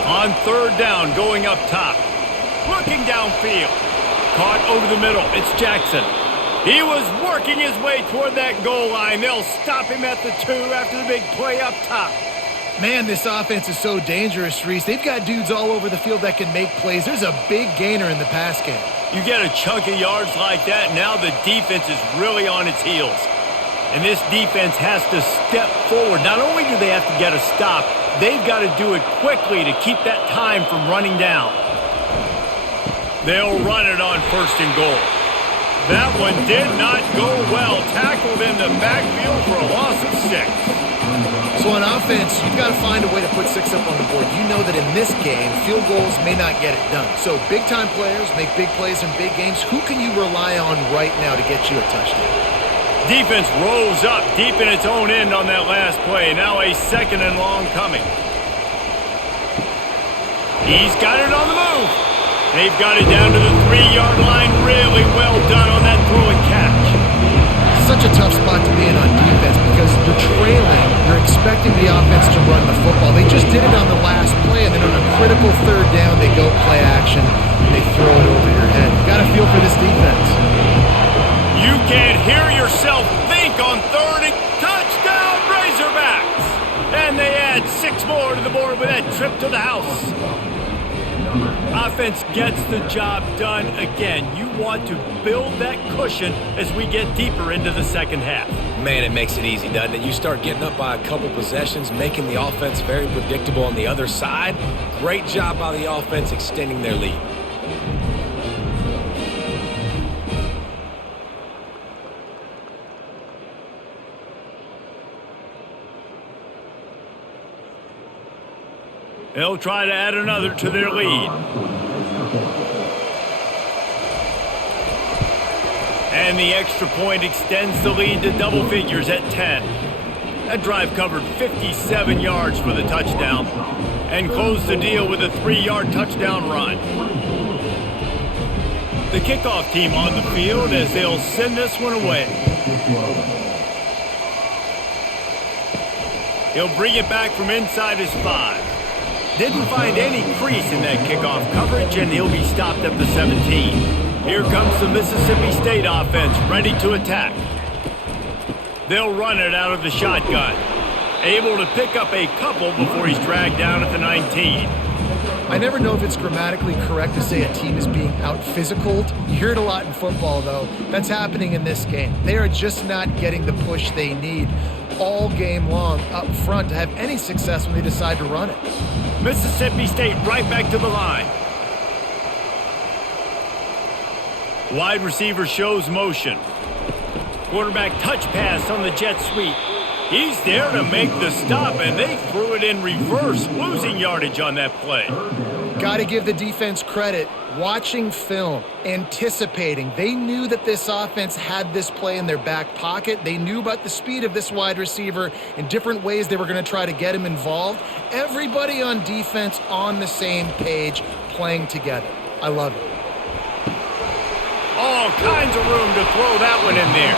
On 3rd down, going up top. Looking downfield. caught over the middle. It's Jackson. He was working his way toward that goal line. They'll stop him at the 2 after the big play up top. Man, this offense is so dangerous, Reese. They've got dudes all over the field that can make plays. There's a big gainer in the pass game. You get a chunk of yards like that, now the defense is really on its heels. And this defense has to step forward. Not only do they have to get a stop, they've got to do it quickly to keep that time from running down. They'll run it on 1st and goal. That one did not go well. Tackled in the backfield for a loss of 6. So on offense, you've got to find a way to put 6 up on the board. You know that in this game, field goals may not get it done. So big-time players make big plays in big games. Who can you rely on right now to get you a touchdown? Defense rolls up deep in its own end on that last play. Now a 2nd and long coming. He's got it on the move. They've got it down to the 3-yard line. Really well done on that throw and catch. Such a tough spot to be in on defense because you're trailing. You're expecting the offense to run the football. They just did it on the last play, and then on a critical 3rd down, they go play action, and they throw it over your head. Got to feel for this defense. You can't hear yourself think on 3rd and touchdown Razorbacks. And they add 6 more to the board with that trip to the house. Offense gets the job done again. You want to build that cushion as we get deeper into the second half. Man, it makes it easy, doesn't it? You start getting up by a couple possessions, making the offense very predictable on the other side. Great job by the offense extending their lead. They'll try to add another to their lead. And the extra point extends the lead to double figures at 10. That drive covered 57 yards for the touchdown and closed the deal with a 3-yard touchdown run. The kickoff team on the field as they'll send this one away. He'll bring it back from inside his 5. Didn't find any crease in that kickoff coverage, and he'll be stopped at the 17. Here comes the Mississippi State offense, ready to attack. They'll run it out of the shotgun. Able to pick up a couple before he's dragged down at the 19. I never know if it's grammatically correct to say a team is being out-physicaled. You hear it a lot in football, though. That's happening in this game. They are just not getting the push they need all game long up front to have any success when they decide to run it. Mississippi State right back to the line. Wide receiver shows motion. Quarterback touch pass on the jet sweep. He's there to make the stop, and they threw it in reverse, losing yardage on that play. Got to give the defense credit. Watching film, anticipating. They knew that this offense had this play in their back pocket. They knew about the speed of this wide receiver and different ways they were going to try to get him involved. Everybody on defense on the same page, playing together. I love it. All kinds of room to throw that one in there.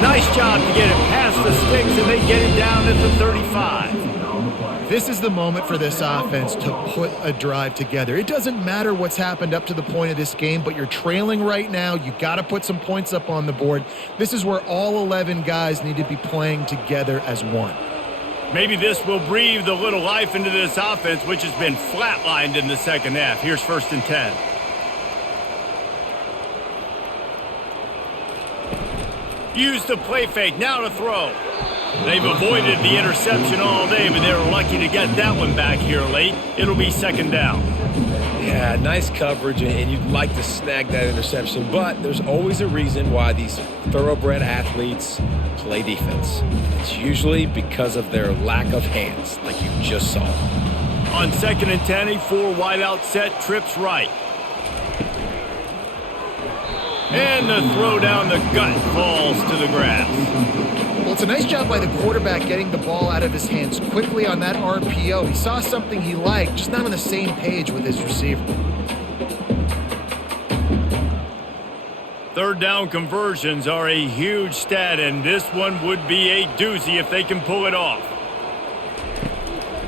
Nice job to get it past the sticks, and they get it down at the 35. This is the moment for this offense to put a drive together. It doesn't matter what's happened up to the point of this game, but you're trailing right now. You got to put some points up on the board. This is where all 11 guys need to be playing together as one. Maybe this will breathe a little life into this offense, which has been flatlined in the second half. Here's 1st and 10. Use the play fake, now to throw. They've avoided the interception all day, but they're lucky to get that one back here late. It'll be 2nd down. Yeah, nice coverage, and you'd like to snag that interception, but there's always a reason why these thoroughbred athletes play defense. It's usually because of their lack of hands, like you just saw. On 2nd and 10, a 4 wide out set, trips right. And the throw down the gut falls to the grass. Well, it's a nice job by the quarterback getting the ball out of his hands quickly on that RPO. He saw something he liked, just not on the same page with his receiver. 3rd down conversions are a huge stat, and this one would be a doozy if they can pull it off.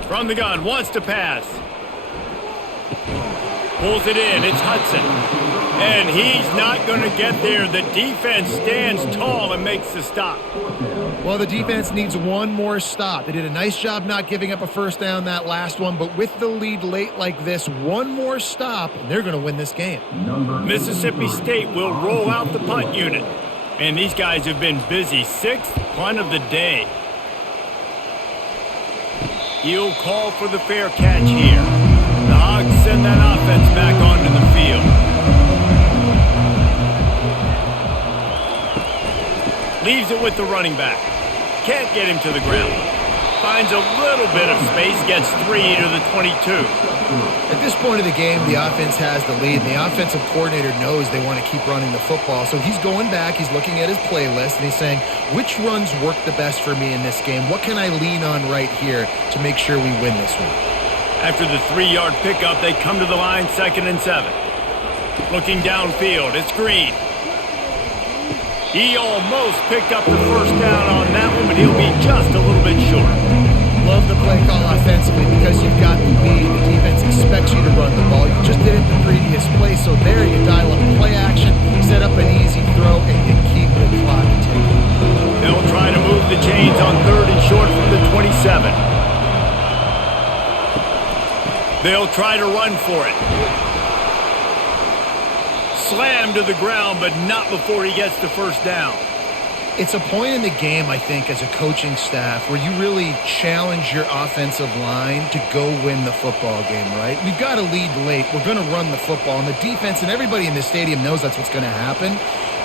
From the gun, wants to pass. Pulls it in, it's Hudson. And he's not going to get there. The defense stands tall and makes the stop. Well, the defense needs one more stop. They did a nice job not giving up a first down that last one, but with the lead late like this, one more stop, and they're going to win this game. Mississippi State will roll out the punt unit. And these guys have been busy. 6th punt of the day. He'll call for the fair catch here. The Hogs send that offense back onto the field. Leaves it with the running back. Can't get him to the ground. Finds a little bit of space, gets 3 to the 22. At this point of the game, the offense has the lead, and the offensive coordinator knows they want to keep running the football. So he's going back, he's looking at his playlist, and he's saying, which runs work the best for me in this game? What can I lean on right here to make sure we win this one? After the 3-yard pickup, they come to the line, 2nd and 7. Looking downfield, it's Green. He almost picked up the first down on that one, but he'll be just a little bit short. Love the play call offensively because you've got the lead. The defense expects you to run the ball. You just did it the previous play, so there you dial up play action, set up an easy throw, and you keep the clock ticking. They'll try to move the chains on 3rd and short from the 27. They'll try to run for it. Slammed to the ground, but not before he gets the first down. It's a point in the game, I think, as a coaching staff where you really challenge your offensive line to go win the football game, right? We've got to lead late. We're going to run the football, and the defense and everybody in the stadium knows that's what's going to happen.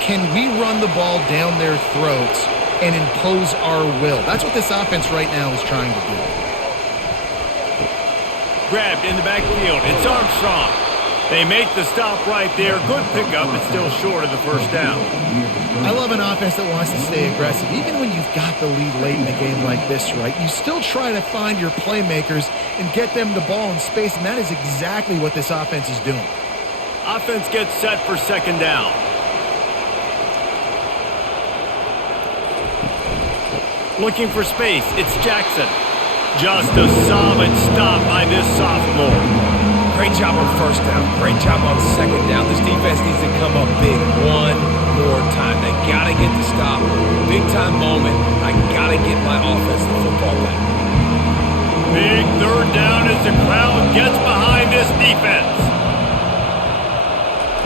Can we run the ball down their throats and impose our will? That's what this offense right now is trying to do. Grabbed in the backfield. It's Armstrong. They make the stop right there. Good pickup, but still short of the first down. I love an offense that wants to stay aggressive. Even when you've got the lead late in a game like this, right, you still try to find your playmakers and get them the ball in space, and that is exactly what this offense is doing. Offense gets set for 2nd down. Looking for space. It's Jackson. Just a solid stop by this sophomore. Great job on 1st down. Great job on 2nd down. This defense needs to come up big one more time. They got to get the stop. Big time moment. I got to get my offense the football back. Big 3rd down as the crowd gets behind this defense.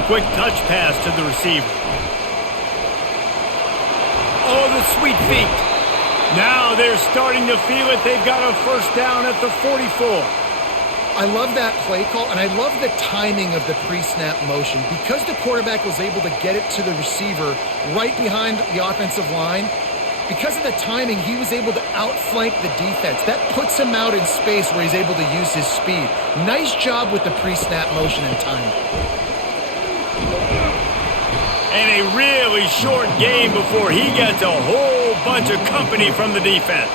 Quick touch pass to the receiver. Oh, the sweet feet. Now they're starting to feel it. They've got a first down at the 44. I love that play call, and I love the timing of the pre-snap motion. Because the quarterback was able to get it to the receiver right behind the offensive line, because of the timing, he was able to outflank the defense. That puts him out in space where he's able to use his speed. Nice job with the pre-snap motion and timing. And a really short game before he gets a whole bunch of company from the defense.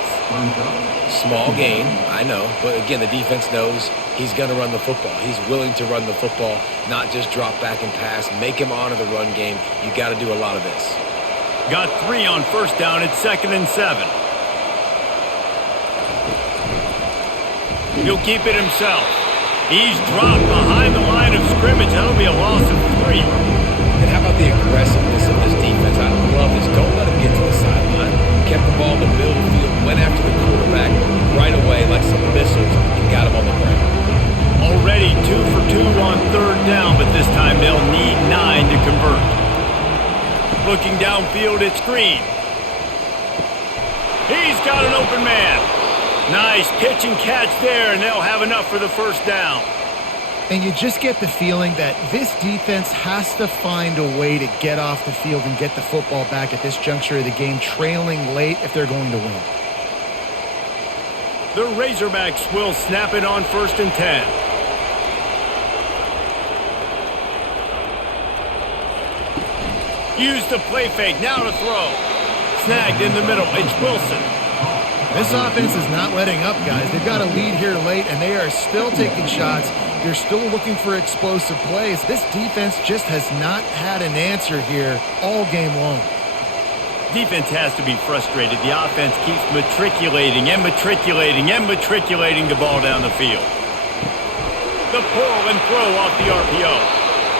Small gain, I know, but again, the defense knows he's going to run the football. He's willing to run the football, not just drop back and pass. Make him honor the run game. You got to do a lot of this. Got 3 on 1st down. It's 2nd and 7. He'll keep it himself. He's dropped behind the line of scrimmage. That'll be a loss of 3. And how about the aggressiveness of this defense? I love this. Don't let him get to the sideline. Kept the ball in the middle of the field, went after the quarterback right away like some missiles, and got him on the ground. Already 2 for 2 on 3rd down, but this time they'll need 9 to convert. Looking downfield, it's Green. He's got an open man. Nice pitch and catch there, and they'll have enough for the first down. And you just get the feeling that this defense has to find a way to get off the field and get the football back at this juncture of the game, trailing late if they're going to win. The Razorbacks will snap it on 1st and 10. Use the play fake, now to throw. Snagged in the middle, it's Wilson. This offense is not letting up, guys. They've got a lead here late, and they are still taking shots. They're still looking for explosive plays. This defense just has not had an answer here all game long. Defense has to be frustrated. The offense keeps matriculating and matriculating and matriculating the ball down the field. The pull and throw off the RPO.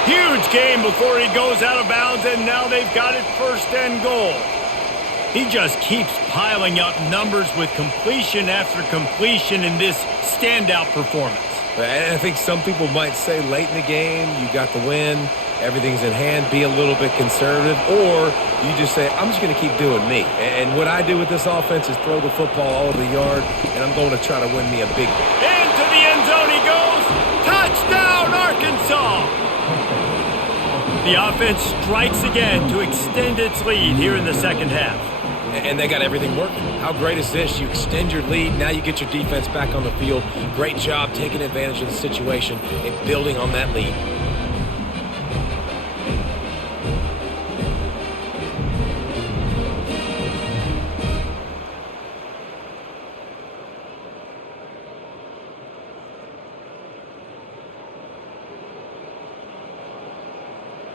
Huge game before he goes out of bounds, and now they've got it first and goal. He just keeps piling up numbers with completion after completion in this standout performance. And I think some people might say late in the game, you got the win, everything's in hand, be a little bit conservative, or you just say, I'm just going to keep doing me. And what I do with this offense is throw the football all over the yard, and I'm going to try to win me a big one. Into the end zone he goes. Touchdown, Arkansas! The offense strikes again to extend its lead here in the second half. And they got everything working. How great is this? You extend your lead. Now you get your defense back on the field. Great job taking advantage of the situation and building on that lead.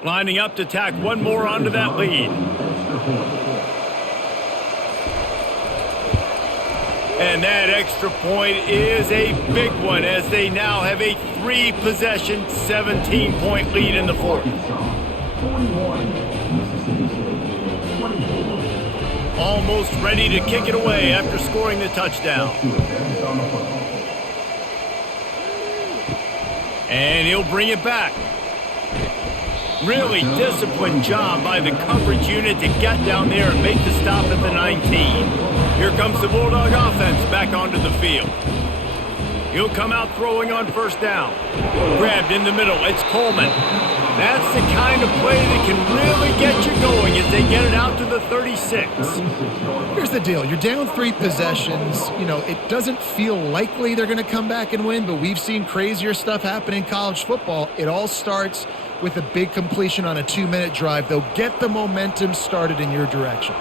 Lining up to tack one more onto that lead. And that extra point is a big one as they now have a 3-possession, 17-point lead in the fourth. Almost ready to kick it away after scoring the touchdown. And he'll bring it back. Really disciplined job by the coverage unit to get down there and make the stop at the 19. Here comes the Bulldog offense back onto the field. He'll come out throwing on first down. Grabbed in the middle. It's Coleman. That's the kind of play that can really get you going as they get it out to the 36. Here's the deal. You're down 3 possessions. You know, it doesn't feel likely they're going to come back and win, but we've seen crazier stuff happen in college football. It all starts with a big completion on a 2-minute drive. They'll get the momentum started in your direction.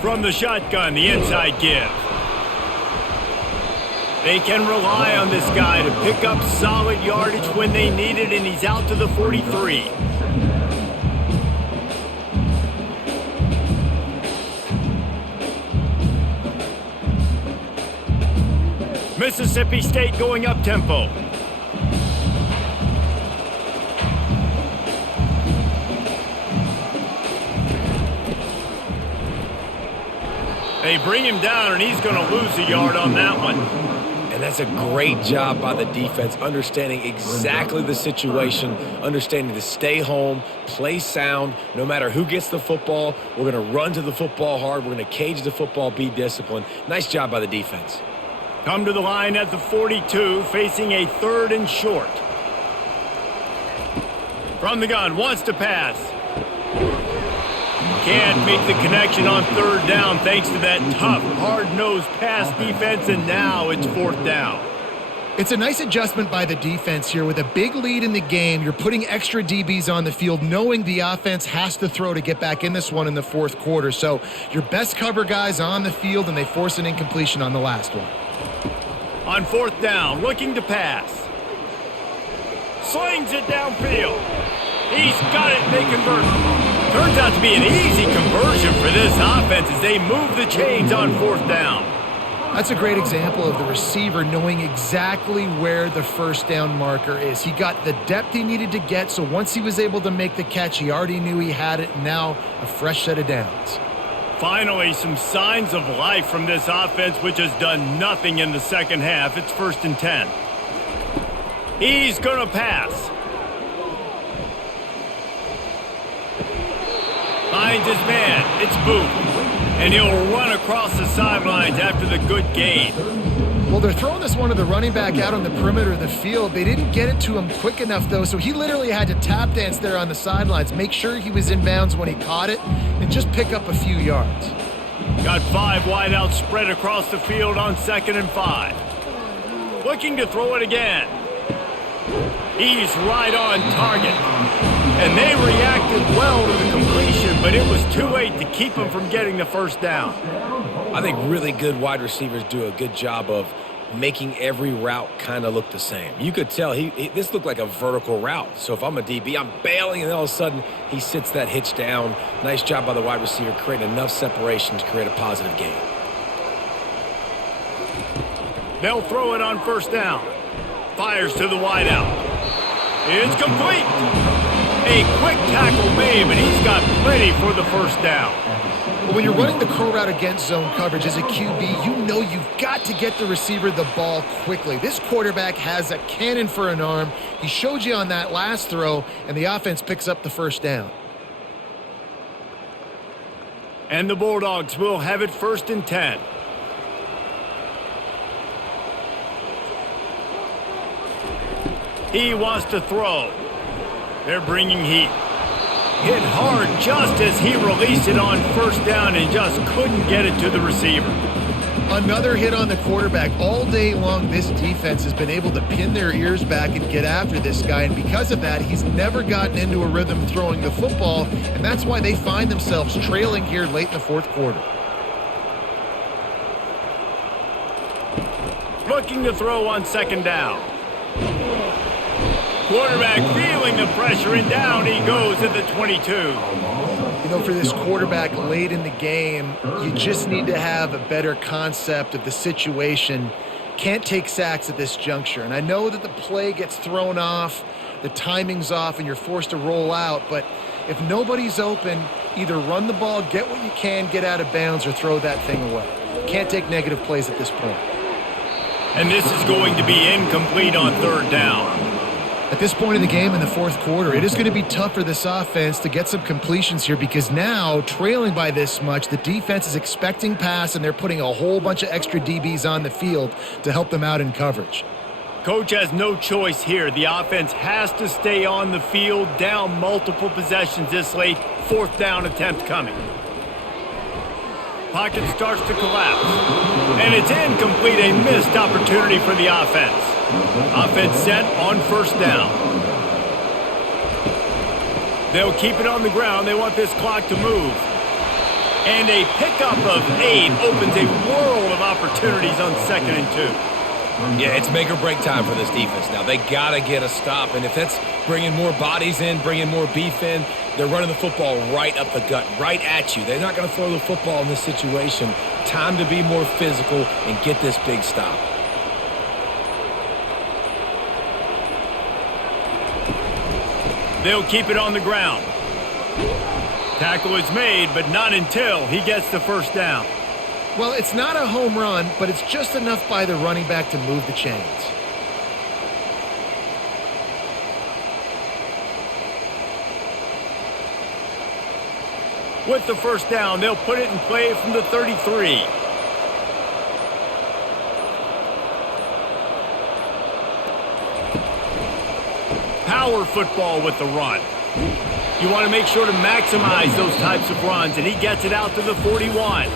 From the shotgun, the inside give. They can rely on this guy to pick up solid yardage when they need it, and he's out to the 43. Mississippi State going up tempo. They bring him down, and he's going to lose a yard on that one. And that's a great job by the defense, understanding exactly the situation, understanding to stay home, play sound. No matter who gets the football, we're going to run to the football hard. We're going to cage the football, be disciplined. Nice job by the defense. Come to the line at the 42, facing a 3rd and short. From the gun, wants to pass. Can't make the connection on 3rd down thanks to that tough, hard-nosed pass defense, and now it's 4th down. It's a nice adjustment by the defense here. With a big lead in the game, you're putting extra DBs on the field, knowing the offense has to throw to get back in this one in the 4th quarter. So your best cover guys on the field, and they force an incompletion on the last one. On 4th down, looking to pass. Slings it downfield. He's got it, and they convert. Turns out to be an easy conversion for this offense as they move the chains on 4th down. That's a great example of the receiver knowing exactly where the first down marker is. He got the depth he needed to get, so once he was able to make the catch, he already knew he had it. Now a fresh set of downs. Finally, some signs of life from this offense, which has done nothing in the second half. It's 1st and 10. He's going to pass. Finds his man. It's Booth. And he'll run across the sidelines after the good gain. Well, they're throwing this one to the running back out on the perimeter of the field. They didn't get it to him quick enough, though, so he literally had to tap dance there on the sidelines, make sure he was in bounds when he caught it, and just pick up a few yards. Got 5 wide out spread across the field on 2nd and 5. Looking to throw it again. He's right on target. And they reacted well to the completion, but it was too late to keep him from getting the first down. I think really good wide receivers do a good job of making every route kind of look the same. You could tell this looked like a vertical route. So if I'm a DB, I'm bailing, and all of a sudden he sits that hitch down. Nice job by the wide receiver, creating enough separation to create a positive gain. They'll throw it on first down. Fires to the wideout. It's complete. A quick tackle made, but he's got plenty for the first down. Well, when you're running the curl route against zone coverage as a QB, you know you've got to get the receiver the ball quickly. This quarterback has a cannon for an arm. He showed you on that last throw, and the offense picks up the first down. And the Bulldogs will have it 1st and 10. He wants to throw. They're bringing heat. Hit hard just as he released it on first down and just couldn't get it to the receiver. Another hit on the quarterback. All day long, this defense has been able to pin their ears back and get after this guy, and because of that, he's never gotten into a rhythm throwing the football, and that's why they find themselves trailing here late in the 4th quarter. Looking to throw on 2nd down. Quarterback feeling the pressure, and down he goes at the 22. You know, for this quarterback late in the game, you just need to have a better concept of the situation. Can't take sacks at this juncture. And I know that the play gets thrown off, the timing's off, and you're forced to roll out. But if nobody's open, either run the ball, get what you can, get out of bounds, or throw that thing away. Can't take negative plays at this point. And this is going to be incomplete on 3rd down. At this point in the game in the 4th quarter, it is going to be tough for this offense to get some completions here because now, trailing by this much, the defense is expecting pass and they're putting a whole bunch of extra DBs on the field to help them out in coverage. Coach has no choice here. The offense has to stay on the field, down multiple possessions this late. 4th down attempt coming. Pocket starts to collapse. And it's incomplete, a missed opportunity for the offense. Offense set on 1st down. They'll keep it on the ground. They want this clock to move. And a pickup of 8 opens a world of opportunities on 2nd and 2. Yeah, it's make or break time for this defense now. They got to get a stop, and if that's bringing more bodies in, bringing more beef in, they're running the football right up the gut, right at you. They're not going to throw the football in this situation. Time to be more physical and get this big stop. They'll keep it on the ground. Tackle is made, but not until he gets the first down. Well, it's not a home run, but it's just enough by the running back to move the chains. With the first down, they'll put it in play from the 33. Power football with the run. You want to make sure to maximize those types of runs, and he gets it out to the 41.